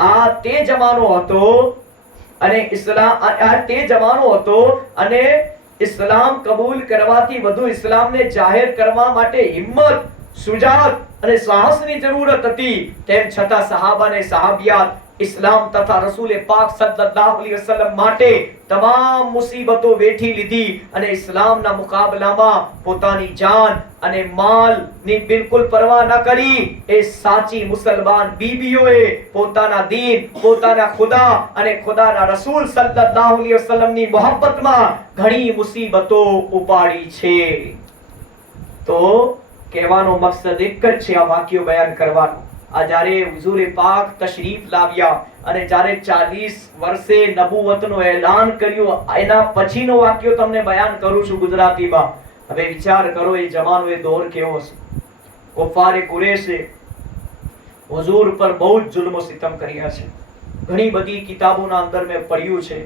આ તે જમાનો હતો અને ઇસ્લામ કબૂલ કરવાથી વધુ ઇસ્લામને જાહેર કરવા માટે હિંમત, સુજાત અને સાહસની જરૂરત હતી. તેમ છતાં સહાબા અને સહાબિયાત ઇસ્લામ તથા રસૂલ પાક સલ્લલ્લાહુ અલૈહિ વસલ્લમ માટે તમામ મુસીબતો વેઠી લીધી અને ઇસ્લામના મુકાબલામાં પોતાની જાન અને માલની બિલકુલ પરવા ન કરી. એ સાચી મુસલમાન બીબીઓએ પોતાના દીન, પોતાના ખુદા અને ખુદાના રસૂલ સલ્લલ્લાહુ અલૈહિ વસલ્લમની મોહબ્બતમાં ઘણી મુસીબતો ઉપાડી છે. તો કહેવાનો મકસદ એક જ છે આ વાક્યો બયાન કરવાનો. આ જ્યારે હુઝુર પાક તશરીફ લાવ્યા અને જ્યારે 40 વર્ષે નબુવતનું એલાન કર્યું, એના પછીનો વાક્યો તમને બયાન કરું છું ગુજરાતીમાં. હવે વિચાર કરો એ જમાનો, એ દોર કેવો હશે. કુફારે કુરેશે હુઝુર પર બહુ જ જુલ્મ સિતમ કર્યા છે. ઘણી બધી કિતાબોના અંદર મેં પડ્યું છે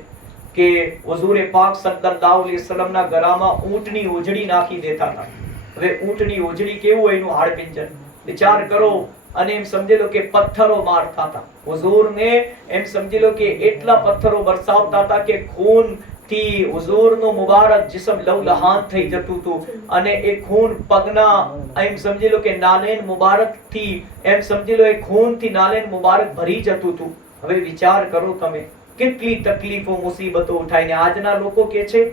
કે હુઝુર પાક સલ્લલ્લાહુ અલૈહિ વસલ્લમના ગળામાં ઊંટની ઓજડી નાખી દેતા હતા. હવે ઊંટની ઓજડી કેવું હોય એનું હાડપિંજર વિચાર કરો. અને એમ સમજી લો કે પથ્થરો મારતા હતા હુઝુરને. એમ સમજી લો કે એટલા પથ્થરો વરસાવતા હતા કે ખૂન થી હુઝુરનું મુબારક જિસ્મ લહુલહાન થઈ જતું હતું અને એ ખૂન પગના એમ સમજી લો કે નાલેન મુબારક થી એમ સમજી લો એ ખૂન થી નાલેન મુબારક ભરી જતું હતું. હવે વિચાર કરો તમે કેટલી તકલીફો, મુસીબતો ઉઠાઈને આજના લોકો કહે છે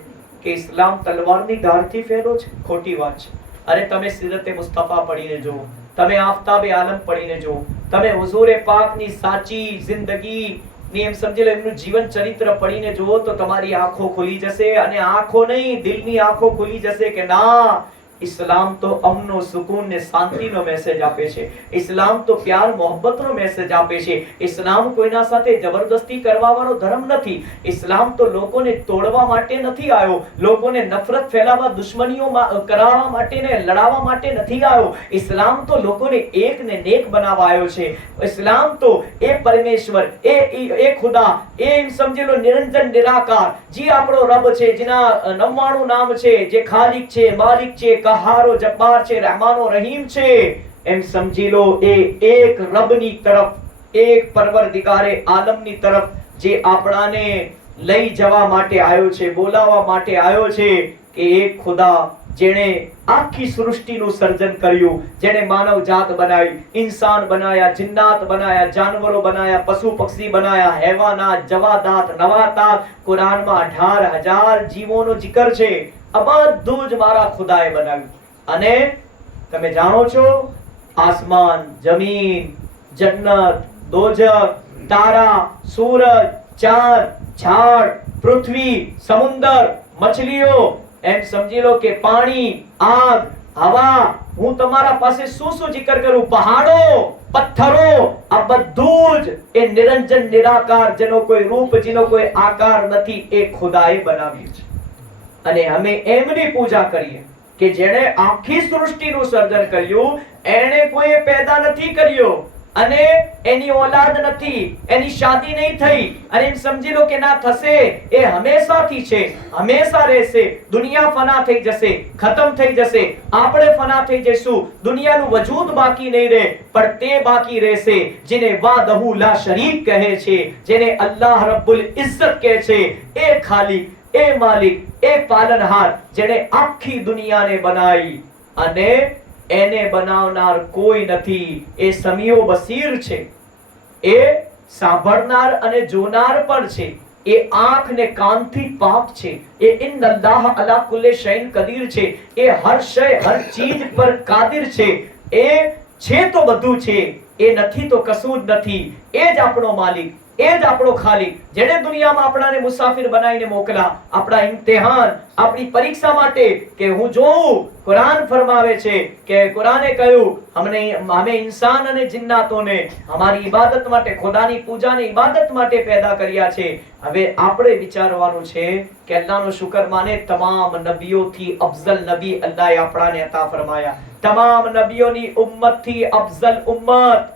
કે ઇસ્લામ તલવારની ધારથી ફેરો છે. ખોટી વાત છે. અરે તમે સિરતે મુસ્તફા પડીને જુઓ, તમે આફતાબે આલમ પડીને જુઓ, તમે હુઝુર પાકની સાચી જિંદગી ની એમ સમજી લો એમનું જીવન ચરિત્ર પડીને જુઓ તો તમારી આંખો ખુલી જશે. અને આંખો નહીં, દિલની આંખો ખુલી જશે કે ના, ઇસ્લામ તો અમનો, સુકૂન ને શાંતિનો મેસેજ આપે છે. ઇસ્લામ તો પ્યાર મોહબ્બતનો મેસેજ આપે છે. ઇસ્લામ કોઈના સાથે જબરદસ્તી કરવા વાળો ધર્મ નથી. ઇસ્લામ તો લોકોને તોડવા માટે નથી આવ્યો, લોકોને નફરત ફેલાવવા, દુશ્મનીઓ કરાવવા માટે ને લડાવવા માટે નથી આવ્યો. ઇસ્લામ તો લોકોને એક ને નેક બનાવવા આવ્યો છે. ઇસ્લામ તો એ પરમેશ્વર, એ ખુદા, એ એમ સમજી લો નિરંજન નિરાકાર, જે આપણો રબ છે, જેના 99 નામ છે, જે ખાલિક છે, માલિક છે, કહારો જબ્બાર છે, રહેમાનો રહીમ છે, એમ સમજી લો એ એક રબની તરફ, એક પરવરદિગારે આલમની તરફ જે આપણાને લઈ જવા માટે આવ્યો છે, બોલાવવા માટે આવ્યો છે કે એક ખુદા જેણે આખી સૃષ્ટિનું સર્જન કર્યું, જેણે માનવ જાત બનાવી, ઇન્સાન બનાયા, જિન્નાત બનાયા, જાનવરો બનાયા, પશુ પક્ષી બનાયા, હૈવાનાત, જવાદાત, નવાતાત. કુરાનમાં 18,000 જીવોનો જિકર છે. આ બધું જ મારા ખુદાએ બનાવ્યું. અને તમે જાણો છો આસમાન, જમીન, જન્નત, દોજખ, તારા, સૂરજ, ચાંદ, ઝાડ, પૃથ્વી, સમુદ્ર, મછલીઓ, એમ સમજી લો કે પાણી, આગ, હવા. હું તમારા પાસે શું શું જિકર કરું? પહાડો, પથ્થરો, આ બધું જ એ નિરંજન નિરાકાર, જેનો કોઈ રૂપ, જેનો કોઈ આકાર નથી, એ ખુદાએ બનાવ્યું છે. અને અમે એમની પૂજા કરીએ. કે જેણે આખી સૃષ્ટિનું સર્જન કર્યું, એણે કોઈ પેદા નથી કર્યો અને એની ઓલાદ નથી, એની શાદી નહીં થઈ, અને એમ સમજી લો કે ના થશે, એ હંમેશાથી છે, હંમેશા રહેશે. દુનિયા ફના થઈ જશે, ખતમ થઈ જશે, આપણે ફના થઈ જઈશું, દુનિયાનું વજૂદ બાકી નહીં રહે, પણ તે બાકી રહેશે જેને વાદહુ લા શરીક કહે છે, જેને અલ્લાહ રબ્બુલ ઇઝ્ઝત કહે છે. એ ખાલિક, એ માલિક, એ પાલનહાર, જેને આખી દુનિયાને બનાવી અને એને બનાવનાર કોઈ નથી. એ સમીઓ બસીર છે, એ સાંભળનાર અને જોનાર પણ છે, એ આંખ ને કાનથી પાક છે, એ ઇન્નલ્લાહ અલા કુલ્લી શૈઇન કદીર છે, એ હર શય હર ચીજ પર કાદિર છે. એ છે તો બધું છે, એ નથી તો કશું જ નથી. એ જ આપણો માલિક, એ જ આપણો ખાલિક, જેણે દુનિયામાં આપણાને મુસાફિર બનાવીને મોકલા, આપણા ઇમ્તિહાન, આપણી પરીક્ષા માટે. કે હું જોઉં, કુરાન ફરમાવે છે કે કુરાને કહ્યું, અમે ઇન્સાન અને જિન્નાતોને અમારી ઇબાદત માટે, ખુદાની પૂજાની ઇબાદત માટે પેદા કર્યા છે. હવે આપણે વિચારવાનું છે કે અલ્લાહનો શુકર માને, તમામ નબીઓથી અફઝલ નબી અલ્લાહે આપણાને અતા ફરમાયા, તમામ નબીઓની ઉમ્મતથી અફઝલ ઉમ્મત.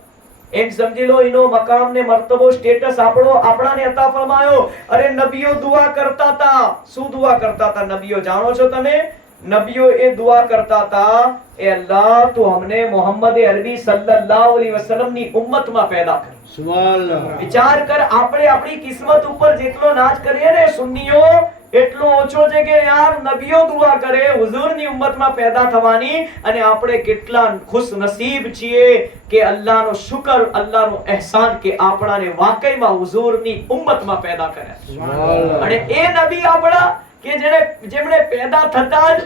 એમ સમજી લો, એનો મકામ ને મર્તબો, સ્ટેટસ આપણાને અતા ફરમાયો. અરે નબીઓ દુઆ કરતા હતા. શું દુઆ કરતા હતા નબીઓ, જાણો છો તમે? નબીઓ એ દુઆ કરતા હતા, એ અલ્લાહ તું અમને મોહમ્મદ અરબી સલ્લલ્લાહુ અલૈહિ વસલ્લમ ની ઉમ્મતમાં પેદા કર. સુબહાનઅલ્લાહ. વિચાર કર, આપણે આપણી કિસ્મત ઉપર જેટલો નાચ કરીએ ને સુન્નીઓ, એટલો ઓછો છે કે યાર નબીઓ દુઆ કરે હુઝુરની ઉમ્મતમાં પેદા થવાની, અને આપણે કેટલા ખુશ નસીબ છીએ કે અલ્લાહનો શુકર, અલ્લાહનો અહેસાન કે આપણાને વાકઈમાં હુઝુરની ઉમ્મતમાં પેદા કર્યા. અને એ નબી આપણા કે જેમણે પેદા થતા જ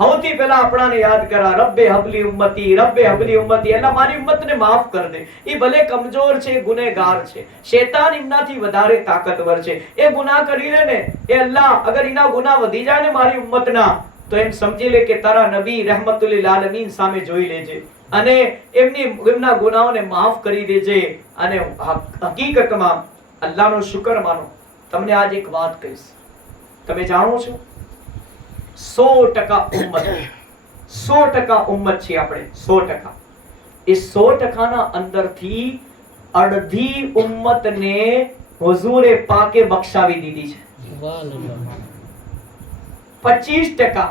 સૌથી પહેલા આપણાને યાદ કરા, રબ્બે હબલી ઉમ્મતી, રબ્બે હબલી ઉમ્મતી, અલ્લાહ મારી ઉમ્મતને માફ કર દે. એ ભલે કમજોર છે, ગુનેગાર છે, શૈતાન એમનાથી વધારે તાકાતવર છે, એ ગુનાહ કરી લે ને, એ અલ્લાહ અગર એના ગુનાહ વધી જાય ને મારી ઉમ્મતના, તો એમ સમજી લે કે તારા નબી રહેમતુલ લીલ આલમીન સામે જોઈ લેજે અને એમના ગુનાહોને માફ કરી દેજે. અને હકીકતમાં અલ્લાહનો શુકર માનો. તમને આજ એક વાત કહીશ, તમે જાણો છો 100% ઉમ્મત, 100% ઉમ્મત છે આપણે, 100%. એ 100% અંદરથી અડધી ઉમ્મતને હુઝુરે પાકે બક્ષાવી દીધી છે. 25%,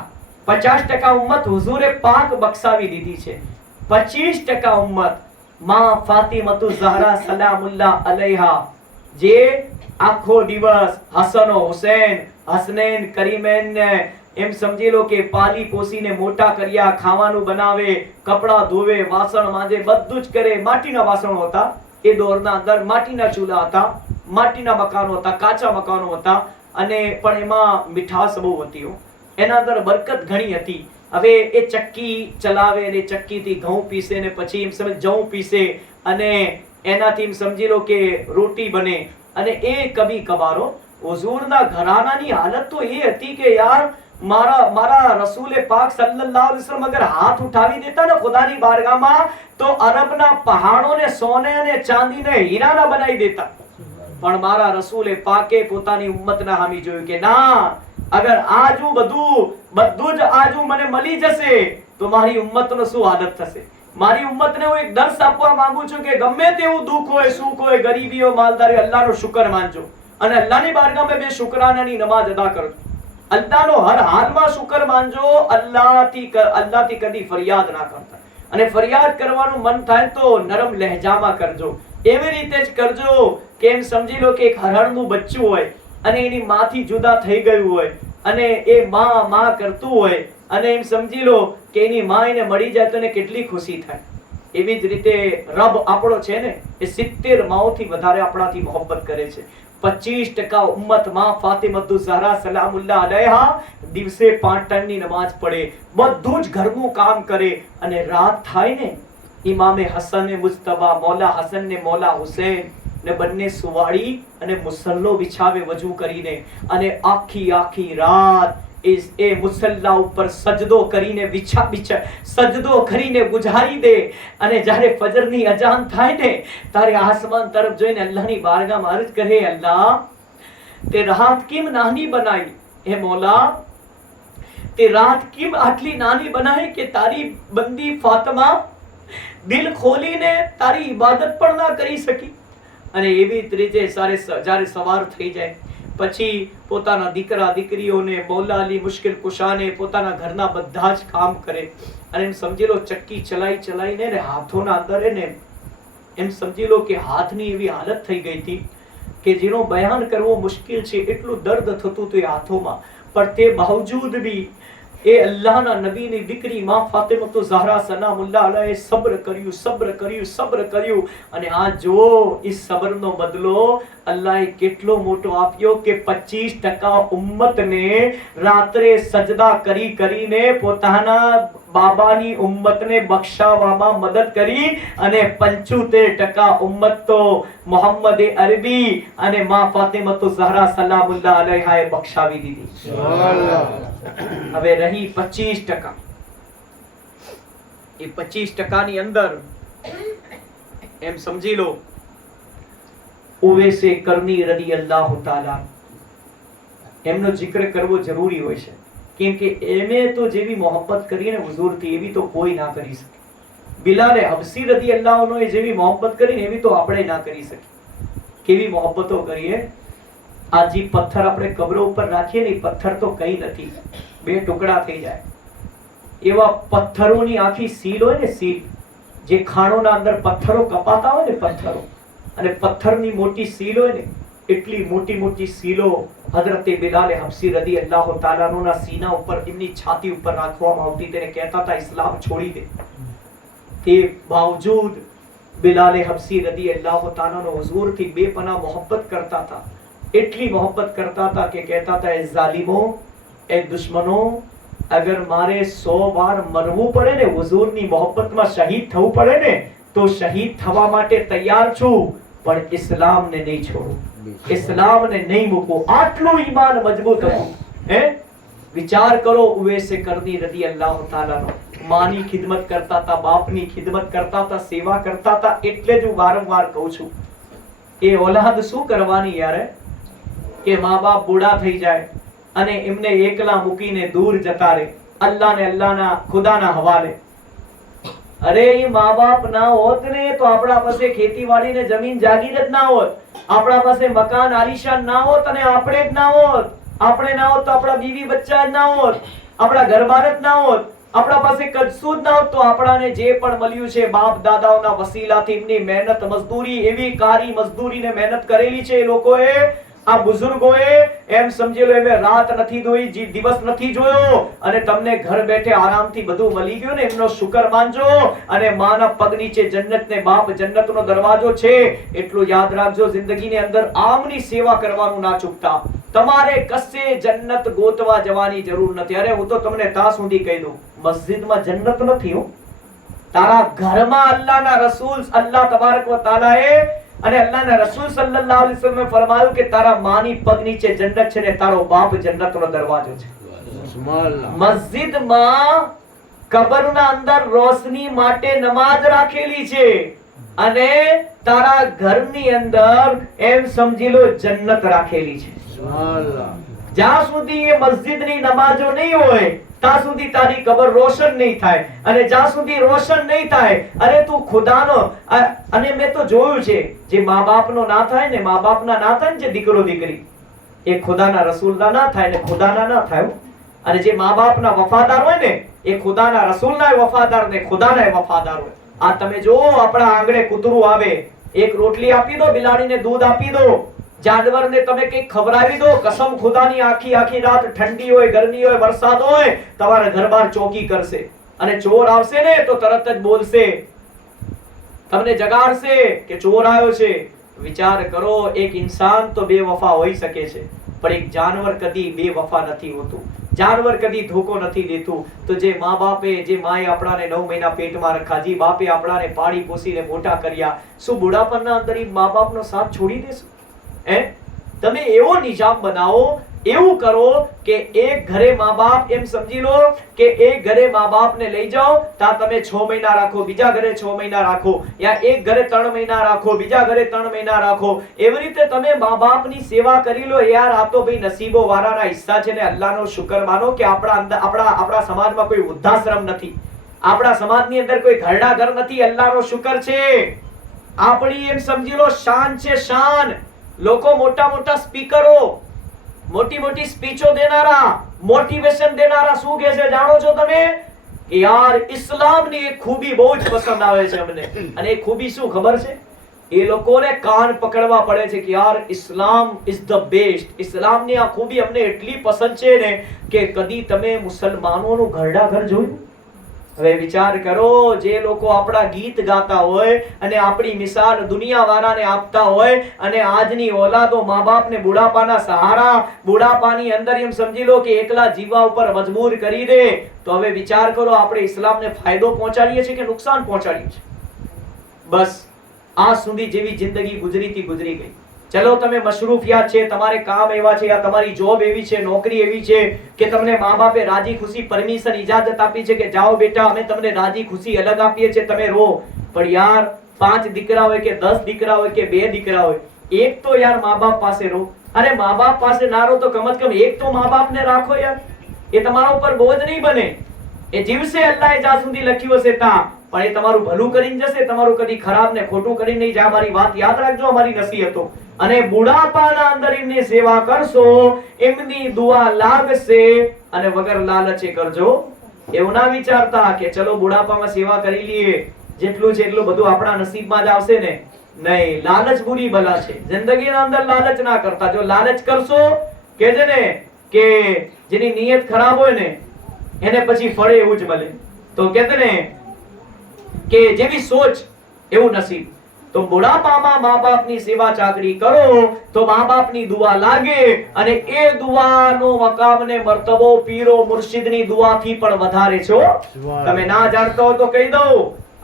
50% ઉમ્મત હુઝુરે પાક બક્ષાવી દીધી છે. 25% ઉમ્મત માં ફાતિમતુ ઝહરા સલામુલ્લાહ અલૈહા, જે આખો દિવસ હસન હુસૈન, હસનૈન કરીમૈન ને એમ સમજી લો કે પાલી પોસીને મોટા કર્યા, ખાવાનું બનાવે, કપડા ધોવે, વાસણ માંજે, બધું જ કરે. માટીના વાસણો હતા એ દોરના અંદર, માટીના ચૂલા હતા, માટીના મકાનો હતા, કાચા મકાનો હતા, અને પણ એમાં મીઠાશ બહુ હતી, એના અંદર બરકત ઘણી હતી. હવે એ ચક્કી ચલાવે ને ચક્કીથી ઘઉં પીસે ને પછી એમ સમજ જઉં પીસે, અને એનાથી એમ સમજી લો કે રોટી બને. અને એ કભી કભારો હુઝુરના ઘરાનાની હાલત તો એ હતી કે યાર મારા રસૂલે પાક સલ્લલ્લાહુ અલૈહિ વસલ્લમ અગર હાથ ઉઠાવી દેતા ને ખુદાની બારગાહમાં, તો અરબના પહાડોને સોને અને ચાંદીને હીરાના બનાવી દેતા. પણ મારા રસૂલે પાકે પોતાની ઉમ્મતના હામી જોયું કે ના, અગર આજુ બધું જ આજુ મને મળી જશે તો મારી ઉમ્મતનો શું હાલત થશે. મારી ઉમ્મતને હું એક દર્શ આપવા માંગુ છું કે ગમે તેવું દુઃખ હોય, સુખ હોય, ગરીબી હોય, માલદારી, અલ્લાહનો શુકર માનજો અને અલ્લાહની બારગાહમાં બે શુકરાનાની નમાઝ અદા કરજો. અલ્લાહનો હર હાલમાં શુકર માનજો. અલ્લાહથી કદી ફરિયાદ ના કરતા, અને ફરિયાદ કરવાનું મન થાય તો નરમ લહેજામાં કરજો. એવી રીતે જ કરજો કે એમ સમજી લો કે એક હરણનું બચ્ચું હોય અને એની માથી જુદા થઈ ગયું હોય, અને એ માં કરતું હોય, અને એમ સમજી લો કે એની માં એને મળી જાય તો એને કેટલી ખુશી થાય. એવી જ રીતે રબ આપણો છે ને, એ 70 માઓથી વધારે આપણાથી મોહબ્બત કરે છે. 25% ઉમ્મત માં ફાતિમતુ ઝહરા સલામુલ્લાહ અલૈહા દિવસે 5 ટાઈમની નમાઝ પડે, બધું જ ઘરનું કામ કરે, અને રાત થાય ને ઇમામે હસન મુજતબા મૌલા હસન ને મૌલા હુસૈન ને બંને સુવાડી અને મુસલ્લો બિછાવે વજુ કરીને, અને આખી રાત એ મુસલ્લા ઉપર સજદો કરીને સજદો કરીને ગુજારી દે. અને જ્યારે ફજરની અજાન થાય ને ત્યારે આસમાન તરફ જોઈને અલ્લાહની બારગાહમાં અરજ કરે, અલ્લાહ તે રાત કેમ નાની બનાવી? હે મૌલા, તે રાત કેમ આટલી નાની બનાવી કે તારી બંદી ફાતિમા દિલ ખોલીને તારી ઇબાદત પણ ના કરી શકી? અને એવી જ રીતે જ્યારે સવાર થઈ જાય પછી પોતાના દીકરા દીકરીઓને, મૌલા અલી મુશ્કિલ કુશાને, પોતાના ઘરના બધા જ કામ કરે. અને એમ સમજી લો ચક્કી ચલાઈને હાથોના અંદર એમ સમજી લો કે હાથની એવી હાલત થઈ ગઈ હતી કે જેનો બયાન કરવો મુશ્કેલ છે, એટલું દર્દ થતું હતું એ હાથોમાં. પણ તે બાવજૂદ બી એ અલ્લાહના નબીની દીકરી માં ફાતિમા ઝહરા સલામુલ્લાહ અલૈહ સબ્ર કર્યું. અને આ જો એ સબરનો બદલો અલ્લાહે કેટલો મોટો આપ્યો કે 25% ઉમ્મતને રાત્રે સજદા કરીને પોતાના બાબાની ઉમ્મતને બક્ષાવવામાં મદદ કરી. અને 75% ઉમ્મત તો મોહમ્મદ અરબી અને માં ફાતિમા ઝહરા સલામુલ્લાહ અલૈહાએ બક્ષાવી દીધી. હવે રહી 25%. એ 25% ની અંદર એમ સમજી લો ઉવૈસે કરની રદિયલ્લાહુ તાલા એમનો જિક્ર કરવો જરૂરી હોય છે, કેમ કે એમે તો જેવી મોહબ્બત કરી ને હુઝુરથી એવી તો કોઈ ના કરી શકે. બિલાલે હબસી રદિયલ્લાહુ અન્હુ એ જેવી મોહબ્બત કરી એવી તો આપણે ના કરી શકીએ. કેવી મોહબ્બતો કરીએ. આ જે પથ્થર આપણે કબરો ઉપર રાખીએ ને, પથ્થર તો કઈ નથી, 2 ટુકડા થઈ જાય. એવા પથ્થરોની આખી સીલ હોય ને, સીલ જે ખાણોના અંદર પથ્થરો કપાતા હોય ને, પથ્થરો અને પથ્થરની મોટી સીલ હોય ને, એટલી મોટી સીલો હઝરતે બિલાલ હબસી રદિયલ્લાહુ તાલા ના સીના ઉપર, એમની છાતી ઉપર રાખવામાં આવતી. તેને કહેતા હતા ઇસ્લામ છોડી દે. તે બાવજૂદ બિલાલ હબસી રદિયલ્લાહુ તાલા નો હુઝુરથી બેપનાહ મોહબ્બત કરતા હતા. એટલી મોહબ્બત કરતા હતા કે કહેતા હતા એ ઝાલિમો, એ દુશ્મનો, અગર મારે 100 વાર મરવું પડે ને, હુઝુરની મોહબ્બતમાં શહીદ થવું પડે ને, તો શહીદ થવા માટે તૈયાર છું, પણ ઇસ્લામને નહીં છોડું, ઇસ્લામને નહીં મૂકું. આટલું ઈમાન મજબૂત હતું. વિચાર કરો, ઉવૈસે કરની રદિયલ્લાહુ તાલા નો માની ખિદમત કરતા હતા, બાપની ખિદમત કરતા હતા, સેવા કરતા હતા. એટલે જ હું વારંવાર કહું છું એ ઓલાદ શું કરવાની યાર, કે મા બાપ બુઢા થઈ જાય અને એમને એકલા મૂકીને દૂર જતા રહે અલ્લાહને, અલ્લાહના ખુદાના હવાલે. અરે એ મા બાપ ના હોત ને તો આપણા પાસે ખેતીવાડી ને જમીન જાગીર જ ના હોત, આપણા પાસે મકાન આલીશાન ના હોત, અને આપણે જ ના હોત. આપણે ના હોત તો આપણા બીવી બચ્ચા જ ના હોત, આપણા ઘરબાર જ ના હોત, આપણા પાસે કશું જ ના હોત. તો આપણાને જે પણ મળ્યું છે બાપ દાદાઓના વસીલાથી, એમની મહેનત મજદૂરી, એવી કારી મજદૂરીને મહેનત કરેલી છે એ લોકોએ, આ બુઝુર્ગોએ. એમ સમજી લો એમે રાત નથી જોઈ, દિવસ નથી જોયો, અને તમને ઘર બેઠે આરામથી બધું મળી ગયું ને, એમનો શુકર માનજો. અને માના પગ નીચે જન્નત ને બાપ જન્નતનો દરવાજો છે. એટલું યાદ રાખજો, જિંદગીની અંદર આમની સેવા કરવાનું ના ચૂકતા. તમારે કશે જન્નત ગોતવા જવાની જરૂર નથી. અરે હું તો તમને ત્યાં સુધી કહી દઉં, મસ્જિદમાં જન્નત નથી હો, તારા ઘરમાં અલ્લાહના રસૂલ અલ્લાહ તબારક વ તઆલાએ અને અલ્લાહના રસૂલ સલ્લલ્લાહુ અલૈહિ વસલ્લમે ફરમાયું કે તારા માની પગ નીચે જન્નત છે ને તારો બાપ જન્નતનો દરવાજો છે. મસ્જિદમાં કબરના અંદર રોશની માટે નમાઝ રાખેલી છે, અને તારા ઘરની અંદર એમ સમજી લો જન્નત રાખેલી છે. જ્યાં સુધી એ મસ્જિદની નમાજો નહીં હોય ત્યાં સુધી તારી કબર રોશન નહીં થાય, અને જ્યાં સુધી રોશન નહીં થાય, અરે તું ખુદાનો. અને મેં તો જોયું છે, જે મા બાપનો ના થાય ને, મા બાપના ના થાય ને, જે દીકરો દીકરી, એ ખુદાના રસૂલના ના થાય ને ખુદાના ના થાય. અને જે મા બાપના વફાદાર હોય ને, એ ખુદાના રસૂલના વફાદાર ને ખુદાના વફાદાર હોય. આ તમે જો આપણા આંગણે કૂતરું આવે, એક રોટલી આપી દો, બિલાડીને દૂધ આપી દો, જાનવરને તમે કંઈક ખવડાવી દો, કસમ ખુદાની આખી રાત ઠંડી હોય, ગરમી હોય, વરસાદ હોય, તમારા ઘર બહાર ચોકી કરશે. અને ચોર આવશે ને તો તરત જ બોલશે, તમને જગાડશે કે ચોર આવ્યો છે. વિચાર કરો, એક ઇન્સાન તો બેવફા હોઈ શકે છે, પણ એક જાનવર કદી બેવફા નથી હોતું. જાનવર કદી ધોકો નથી દેતું. તો જે મા બાપે, જે માએ આપણાને 9 મહિના પેટમાં રખા, જે બાપે આપણાને પાળી પોસીને મોટા કર્યા, શું બુઢાપણના અંદર મા બાપનો સાથ છોડી દેશું? તમે એવો નિજામ બનાવો, એવું કરો કે એક ઘરે મા બાપ, એમ સમજી લો કે એક ઘરે મા બાપને લઈ જાઓ, તા તમે 6 મહિના રાખો, બીજા ઘરે 6 મહિના રાખો, યા એક ઘરે 3 મહિના રાખો, બીજા ઘરે 3 મહિના રાખો. એવી રીતે તમે મા બાપની સેવા કરી લો. યાર આ તો ભાઈ નસીબો વાળાના હિસ્સા છે ને અલ્લાહનો શુકર માનો કે આપણા સમાજમાં કોઈ વૃદ્ધાશ્રમ નથી, આપણા સમાજની અંદર કોઈ ઘરડા ઘર નથી. અલ્લાહનો શુકર છે. આપણી એમ સમજી લો શાન છે, શાન. લોકો મોટા મોટા સ્પીકરો, મોટી મોટી સ્પીચો દેનારા, મોટિવેશન દેનારા શું કહે છે જાણો છો તમે? યાર ઇસ્લામની એક ખૂબી બહુ જ પસંદ આવે છે અમને. અને એ ખૂબી શું ખબર છે? એ લોકોને કાન પકડવા પડે છે કે યાર ઇસ્લામ ઇઝ ધ બેસ્ટ. ઇસ્લામની આ ખૂબી અમને એટલી પસંદ છે ને કે કદી તમે મુસલમાનોનું ઘરડા ઘર જોયું? હવે વિચાર કરો, જે લોકો આપણા ગીત ગાતા હોય અને આપણી મિસાલ દુનિયા વાળાને આપતા હોય અને આજની ઓલાદો મા બાપને બુઢાપાના સહારા, બુઢાપાની અંદર એમ સમજી લો કે એકલા જીવવા ઉપર મજબૂર કરી દે, તો હવે વિચાર કરો આપણે ઇસ્લામને ફાયદો પહોંચાડીએ છીએ કે નુકસાન પહોંચાડીએ છીએ? બસ આ સુધી જેવી જિંદગી ગુજરી ગઈ. ચલો તમે મશરૂફિયાત છે, તમારે કામ એવા છે, યા તમારી જોબ એવી છે, નોકરી એવી છે કે તમને મા બાપે રાજી ખુશી પરમિશન ઇજાજત આપી છે કે જાઓ બેટા અમે તમને રાજી ખુશી અલગ આપીએ છીએ, તમે રહો. પણ યાર 5 દીકરા હોય કે 10 દીકરા હોય કે 2 દીકરા હોય, એક તો યાર મા બાપ પાસે રહો. અરે મા બાપ પાસે ના રહો તો કમ કમ એક તો મા બાપને રાખો યાર. એ તમારા ઉપર બોજ નહીં બને. એ જીવશે અલ્લાહે જ્યાં સુધી લખ્યું હશે ત્યાં, પણ એ તમારું ભલું કરીને જશે, તમારું કદી ખરાબ ને ખોટું કરીને નહીં જાય. મારી વાત યાદ રાખજો, અમારી નસીહતો. અને બુઢાપાના અંદર એમની સેવા કરશો, એમની દુઆ લાગશે. અને વગર લાલચે કરજો. એવું ના વિચારતા કે ચલો બુઢાપામાં સેવા કરી લઈએ, જેટલું છે એટલું બધું આપણા નસીબમાં જ આવશે ને. નહીં, લાલચ બુરી બલા છે. જિંદગીના અંદર લાલચ ના કરતા. જો લાલચ કરશો કે છે ને કે જેની નિયત ખરાબ હોય ને એને પછી ફળે એવું જ મળે. તો કહેતે ને કે જેવી સોચ એવું નસીબ. તો બુઢાપામાં મા બાપની સેવા ચાકરી કરો તો મા બાપની દુઆ લાગે. અને એ દુઆનો મકામ ને મર્તબો પીરો મુર્શિદની દુઆથી પણ વધારે છે. તમે ના જાણતા હો તો કહી દઉં,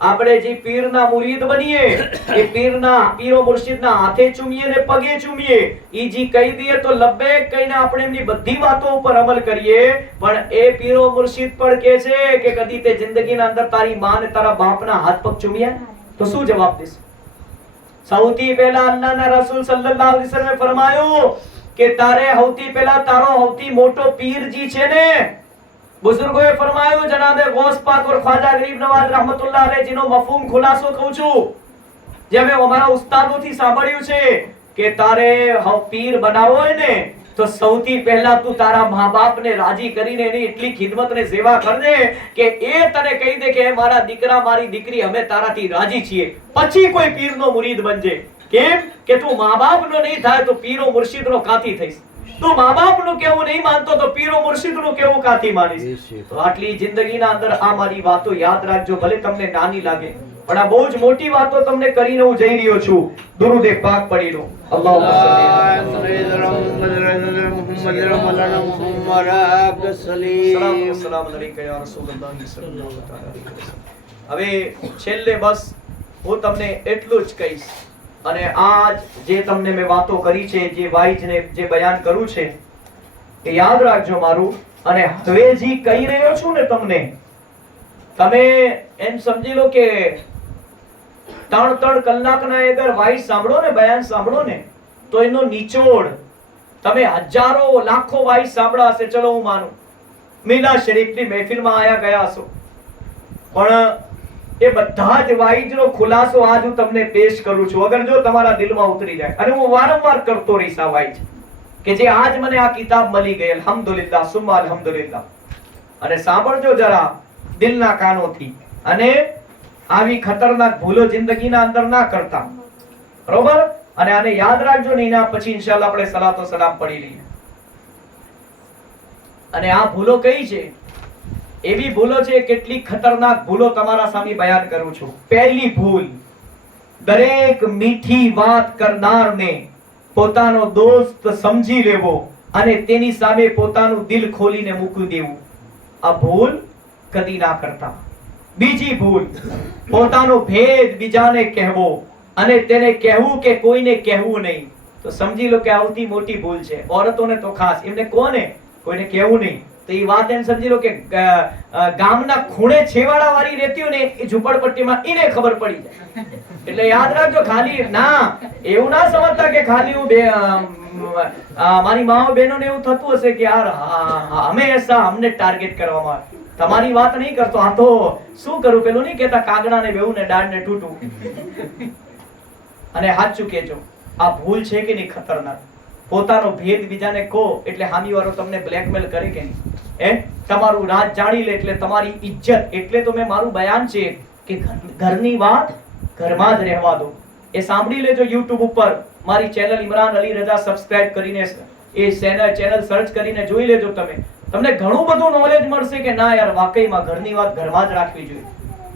આપણે જે પીરના મુરીદ બનીએ, એ પીરો મુર્શિદના હાથે ચૂમીએ ને પગે ચૂમીએ, ઈ જી કહી દઈએ તો લબ્બેક કહીને આપણે એમની બધી વાતો ઉપર અમલ કરીએ. પણ એ પીરો મુર્શિદ પણ કહે છે કે કદી તે જિંદગીના અંદર તારી માં ને તારા બાપના હાથ પગ ચૂમ્યા તો શું જવાબ દેશે? સૌથી પહેલા અલ્લાહના રસૂલ સલ્લલ્લાહુ અલૈહિ વસલ્લમે ફરમાયું કે તારે સૌથી પહેલા તારો સૌથી મોટો પીરજી છે ને, બુઝુર્ગોએ ફરમાયું જનાબે ગૌસ પાક ઓર ખ્વાજા ગરીબ નવાઝ રહેમતુલ્લાહ અલૈહ, જેનો મફહૂમ ખુલાસો કહું છું, જે અમે અમારા ઉસ્તાદોથી સાંભળ્યું છે કે તારે પીર બનાવવો હોય ને તો સૌથી પહેલા તું તારા મા બાપને રાજી કરીને એની એટલી ખિદમત ને સેવા કરજે કે એ તને કહી દે કે મારા દીકરા મારી દીકરી અમે તારાથી રાજી છીએ. પછી કોઈ પીરનો મુરીદ બનજે. કેમ કે તું મા બાપનો નહીં થાય તો પીરો મુર્શિદનો કાથી થઈશ? તું મા બાપનું કેવું નહીં માનતો તો પીરો મુર્શિદનું કેવું કાથી માનીશ? તો આટલી જિંદગીના અંદર આ મારી વાતો યાદ રાખજો, ભલે તમને નાની લાગે પણ આ બહુ જ મોટી વાતો તમને કરીને હું જઈ રહ્યો છું. દુરૂદ પાક પડી લો. અલ્લાહુમ્મા હવે છેલ્લે બસ હું તમને એટલું જ કહીશ. અને આજ જે તમને મેં વાતો કરી છે, જે વાઈજને જે બયાન કરું છે એ યાદ રાખજો મારું. અને હવે જે કહી રહ્યો છું ને તમને, તમે એમ સમજી લો કે 3 કલાકના અગર વાઈસ સાંભળો ને, બયાન સાંભળો ને, તો એનો નિચોડ તમે હજારો લાખો વાઈસ સાંભળ્યા હશે. ચલો હું માનું મીના શરીફની મહેફિલમાં આયા ગયા હશો, પણ એ બધા જ વાઈજનો ખુલાસો આજ હું તમને પેશ કરું છું. અગર જો તમારા દિલમાં ઉતરી જાય, અને હું વારંવાર કરતો રહીશ આ વાઈજ કે જે આજ મને આ કિતાબ મળી ગઈ, અલ્હમ્દુલિલ્લાહ સુમ્મા અલ્હમ્દુલિલ્લાહ. અને સાંભળજો જરા દિલના કાનોથી, અને આવી ખતરનાક ભૂલો જિંદગીના અંદર ના કરતા, બરોબર? અને આને યાદ રાખજો ને, એના પછી ઇન્શાઅલ્લાહ આપણે સલાતો સલામ પડી લઈએ. અને આ ભૂલો કઈ છે? એવી ભૂલો છે, કેટલી ખતરનાક ભૂલો તમારા સામે બયાન કરું છું. પહેલી ભૂલ, દરેક મીઠી વાત કરનારને પોતાનો દોસ્ત સમજી લેવો અને તેની સામે પોતાનું દિલ ખોલીને મૂકી દેવું. આ ભૂલ કદી ના કરતા. બીજી ભૂલ, પોતાનો ભેદ બીજાને કહેવો અને તેને કહેવું કે કોઈને કહેવું નહીં. તો સમજી લો કે આવતી મોટી ભૂલ છે. ઓરતોને તો ખાસ, એમને કોને કોઈને કહેવું નહીં. તો એ વાત એમ સમજી લો કે ગામના ખૂણે છેવાડા વાળી રહેતી હોય ને એ ઝુંપડપટ્ટીમાં એને ખબર પડી જાય. એટલે યાદ રાખજો, ખાલી ના એવું ના સમજતા કે ખાલી હું મારી માઓ બહેનો ને એવું થતું હશે કે યાર હંમેશા અમને ટાર્ગેટ કરવામાં આવે. તમારી વાત નહીં કરતો, આ તો શું કરું, પેલું નહીં કેતા કાગડા ને બેવું ને દાળ ને તૂટું. અને સાચું કેજો, આ ભૂલ છે કે નહીં ખતરનાક. પોતાનો ભેદ બીજાને કહો એટલે સામેવાળો તમને બ્લેકમેલ કરે કે નહીં, તમારું રાજ જાણી લે એટલે તમારી ઇજ્જત. એટલે તો મેં મારું બયાન છે કે ઘરની વાત ઘરમાં જ રહેવા દો. એ સાંભળી લેજો. YouTube ઉપર મારી ચેનલ ઇમરાન અલી રઝા સબસ્ક્રાઇબ કરીને એ ચેનલ સર્ચ કરીને જોઈ લેજો. તમને ઘણું બધું નોલેજ મળશે કે ના યાર વાકઈમાં ઘરની વાત ઘરમાં જ રાખવી જોઈએ.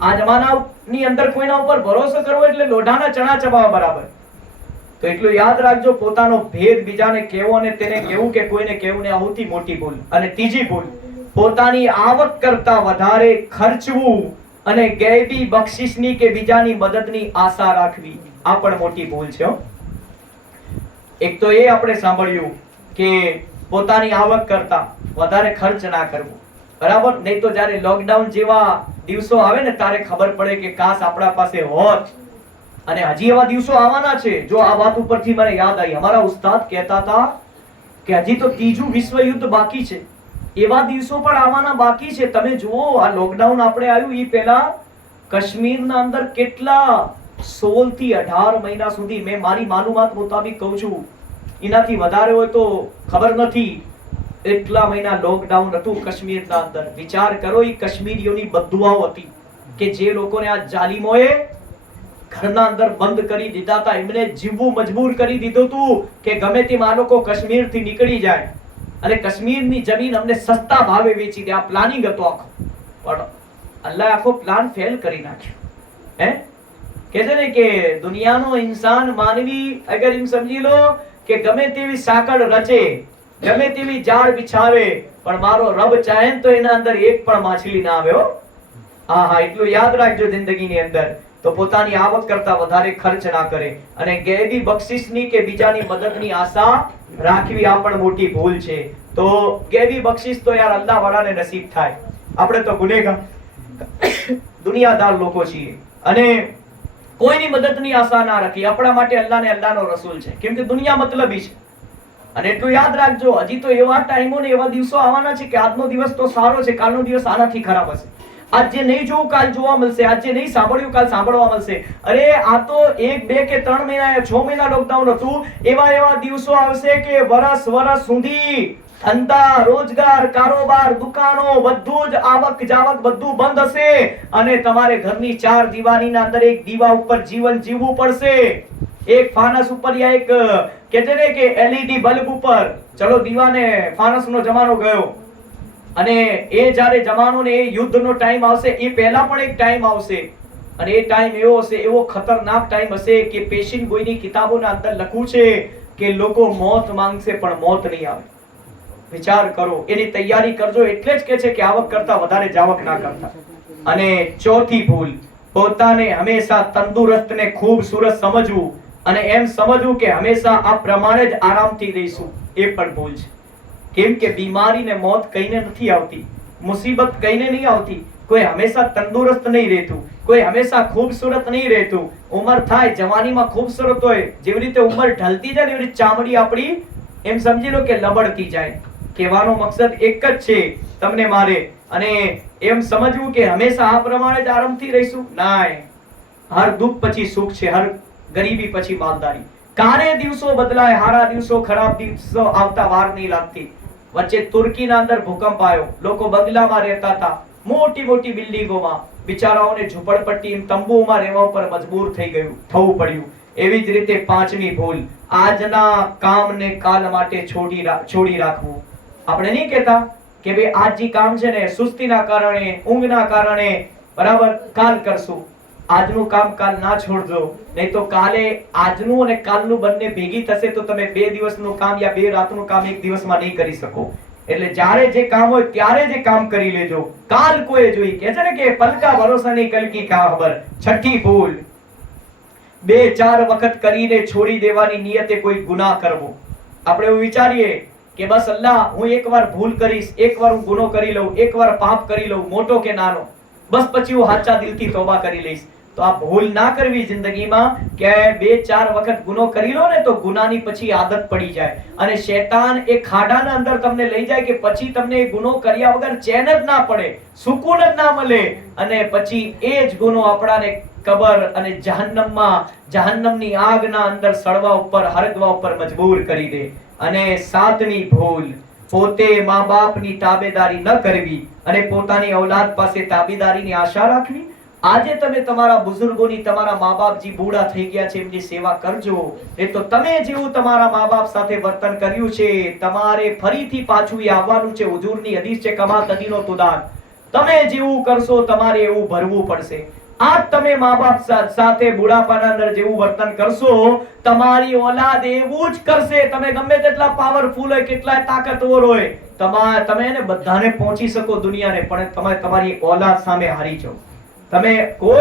આ જમાનાની અંદર કોઈના ઉપર ભરોસો કરવો એટલે લોઢાના ચણા ચબાવવા બરાબર. તો એટલું યાદ રાખજો, પોતાનો ભેદ બીજાને કહેવો અને તેને કહેવું કે કોઈને કહેવું ને સૌથી મોટી ભૂલ. અને ત્રીજી ભૂલ, પોતાની આવક કરતા વધારે ખર્ચવું અને ગૈબી બક્ષિસની કે બીજાની મદદની આશા રાખવી, આ પણ મોટી ભૂલ છે. એક તો એ આપણે સાંભળ્યું કે પોતાની આવક કરતા વધારે ખર્ચ ના કરવો, બરાબર. નહીં તો જ્યારે લોકડાઉન જેવા દિવસો આવે ને ત્યારે ખબર પડે કે કાશ આપણા પાસે હોત. અને હજી એવા દિવસો આવવાના છે. જો આ વાત ઉપરથી મને યાદ આવી, અમારા ઉસ્તાદ કહેતા હતા કે હજી તો ત્રીજું વિશ્વ યુદ્ધ બાકી છે. એવા દિવસો પણ આવવાના બાકી છે. તમે જુઓ, આ લોકડાઉન આપણે આવ્યું એ પહેલા કાશ્મીરના અંદર કેટલા 16 થી 18 મહિના સુધી, મેં મારી માલુમાત મુતાબિક કહું છું, એનાથી વધારે હોય તો ખબર નથી, એટલા મહિના લોકડાઉન હતું કાશ્મીરના અંદર. વિચાર કરો, એ કાશ્મીરીઓની બદદુઆઓ હતી કે જે લોકોને આ જાલિમોએ ઘરના અંદર બંધ કરી દીધા હતા, એમને જીવવું મજબૂર કરી દીધું હતું કે ગમે તેમ આ લોકો કાશ્મીરથી નીકળી જાય અને કાશ્મીરની જમીન અમને સસ્તા ભાવે વેચી દે. આ પ્લાનિંગ હતો આખો, પણ અલ્લાહ આખો પ્લાન ફેલ કરી નાખ્યો. કે છે ને કે દુનિયાનો ઇન્સાન માનવી અગર એમ સમજી લો કે ગમે તેવી સાંકળ રચે, ગમે તેવી જાળ બિછાવે, પણ મારો રબ ચાહે તો એના અંદર એક પણ માછલી ના આવે. હા, એટલું યાદ રાખજો જિંદગીની અંદર. તો પોતાની આવક કરતા વધારે ખર્ચ ના કરે અને ગૈબી બક્ષિસની કે બીજાની મદદની આશા રાખવી, આ પણ મોટી ભૂલ છે. તો ગૈબી બક્ષિસ તો યાર અલ્લાહ વાળાને નસીબ થાય. આપણે તો ગુનેગાર દુનિયાદાર લોકો છીએ અને કોઈની મદદની આશા ના રાખી. આપણા માટે અલ્લાહ ને અલ્લાહનો રસૂલ છે, કેમ કે દુનિયા મતલબી છે. અને એટલું યાદ રાખજો, હજી તો એવા ટાઈમો ને એવા દિવસો આવવાના છે કે આજનો દિવસ તો સારો છે, કાલનો દિવસ આનાથી ખરાબ હશે. આજ જે નહીં જોવું કાલ જોવા મળશે, આજ જે નહીં સાંભળ્યું કાલ સાંભળવા મળશે. અરે આ તો 1, 2 કે 3 મહિના 6 મહિના લોકડાઉન હતું. એવા દિવસો આવશે કે વરસ સુધી ધંધા રોજગાર કારોબાર દુકાનો બધું જ આવક જાવક બધું બંધ હશે અને તમારે ઘરની 4 દિવારીના અંદર એક દીવા ઉપર જીવન જીવવું પડશે. એક ફાનસ ઉપર યા એક કે છે ને કે LED બલ્બ ઉપર. ચલો દીવાને ફાનસનો જમાનો ગયો અને એ જ્યારે જમાનો ને એ યુદ્ધનો ટાઈમ આવશે, એ પહેલા પણ એક ટાઈમ આવશે અને એ ટાઈમ એવો હશે, એવો ખતરનાક ટાઈમ હશે કે પેશિન ગોઈની કિતાબોના અંદર લખ્યું છે કે લોકો મોત માંગશે પણ મોત નહીં આવે. વિચાર કરો, એની તૈયારી કરજો. એટલે જ કે છે કે આવક કરતા વધારે જાવક ના કરતા. અને ચોથી ભૂલ, પોતાને હંમેશા તંદુરસ્ત ને ખૂબસૂરત સમજવું અને એમ સમજવું કે હંમેશા આ પ્રમાણે જ આરામથી રહીશું, એ પણ ભૂલ છે. કેમ કે બીમારી ને મોત કઈને નથી આવતી, મુસીબત કઈને નહીં આવતી. કોઈ હંમેશા તંદુરસ્ત નહીં રહેતું, કોઈ હંમેશા ખૂબસૂરત નહીં રહેતું. ઉંમર થાય, જવાનીમાં ખૂબસૂરત હોય, જેવી રીતે ઉંમર ઢળતી જાય ને એવી રીતે ચામડી આપણી એમ સમજી લો કે લબડતી જાય. કહેવાનો મકસદ એક જ છે તમને મારે, અને એમ સમજવું કે હંમેશા આ પ્રમાણે જ આરામથી રહીશું ના. હર દુઃખ પછી સુખ છે, હર ગરીબી પછી માલદારી. કારે દિવસો બદલાય, હારા દિવસો ખરાબ દિવસો આવતા વાર નહીં લાગતી. વચ્ચે તુર્કીના અંદર ભૂકંપ આવ્યો, લોકો બંગલામાં રહેતા હતા, મોટી મોટી બિલ્ડિંગોમાં, બિચારાઓને ઝૂંપડપટ્ટી તંબુમાં રહેવા ઉપર મજબૂર થવું પડ્યું. એવી જ રીતે પાંચમી ભૂલ, આજના કામને કાલ માટે છોડી રાખવું. આપણે નહીં કહેતા કે ભાઈ આજ જે કામ છે ને સુસ્તીના કારણે, ઊંઘના કારણે, બરાબર કાલ કરશું. આજનું કામ કાલ ના છોડજો, નહીં તો કાલે આજનું અને કાલનું બંને ભેગી થશે તો તમે 2 દિવસનું કામ યા 2 રાતનું કામ 1 દિવસમાં નહીં કરી શકો. એટલે જ્યારે જે કામ હોય ત્યારે જે કામ કરી લેજો. કાલ કોઈ જોઈ કે છે ને કે પલકા ભરોસા નહીં કલ કી ખબર. છઠ્ઠી ભૂલ, 2-4 વખત કરીને છોડી દેવાની નિયતે કોઈ ગુનાહ કરવો. આપણે એવું વિચારીએ કે બસ અલ્લાહ હું એકવાર ભૂલ કરીશ, એકવાર હું ગુનો કરી લઉં, એકવાર પાપ કરી લઉં, મોટો કે નાનો, બસ પછી હું સાચા દિલથી તોબા કરી લઈશ. તો આ ભૂલ ના કરવી જિંદગીમાં કે 2-4 વખત ગુનો કરી લો ને તો ગુનાની પછી આદત પડી જાય અને શૈતાન એ ખાડાના અંદર તમને લઈ જાય કે પછી તમને એ ગુનો કર્યા વગર ચેન જ ના પડે, સુકૂન જ ના મળે અને પછી એ જ ગુનો આપણાને કબર અને જહન્નમની આગના અંદર સળવા ઉપર હરગવા ઉપર મજબૂર કરી દે. અને 7મી ભૂલ, પોતે મા બાપની તાબેદારી ન કરવી અને પોતાની ઔલાદ પાસે તાબેદારીની આશા રાખવી. આજે તમે તમારા બુઝુર્ગોની, તમારા મા બાપ જે બુઢા થઈ ગયા છે એમની સેવા કરજો. એ તો તમે જેવું તમારા મા બાપ સાથે વર્તન કર્યું છે તમારે ફરીથી પાછું આવવાનું છે. હુજૂરની હદીસ છે, કમા તદીનો તુદાન. તમે જેવું કરશો તમારે એવું ભરવું પડશે. આજ તમે મા બાપ સાથે બુઢાપાના અંદર જેવું વર્તન કરશો તમારી ઔલાદ એવું જ કરશે. તમે ગમે તેટલા પાવરફુલ હોય, કેટલાય તાકાતવર હોય, તમે એને બધાને પહોંચી શકો દુનિયાને, પણ તમે તમારી ઔલાદ સામે હારી જાઓ. તમે કોઈ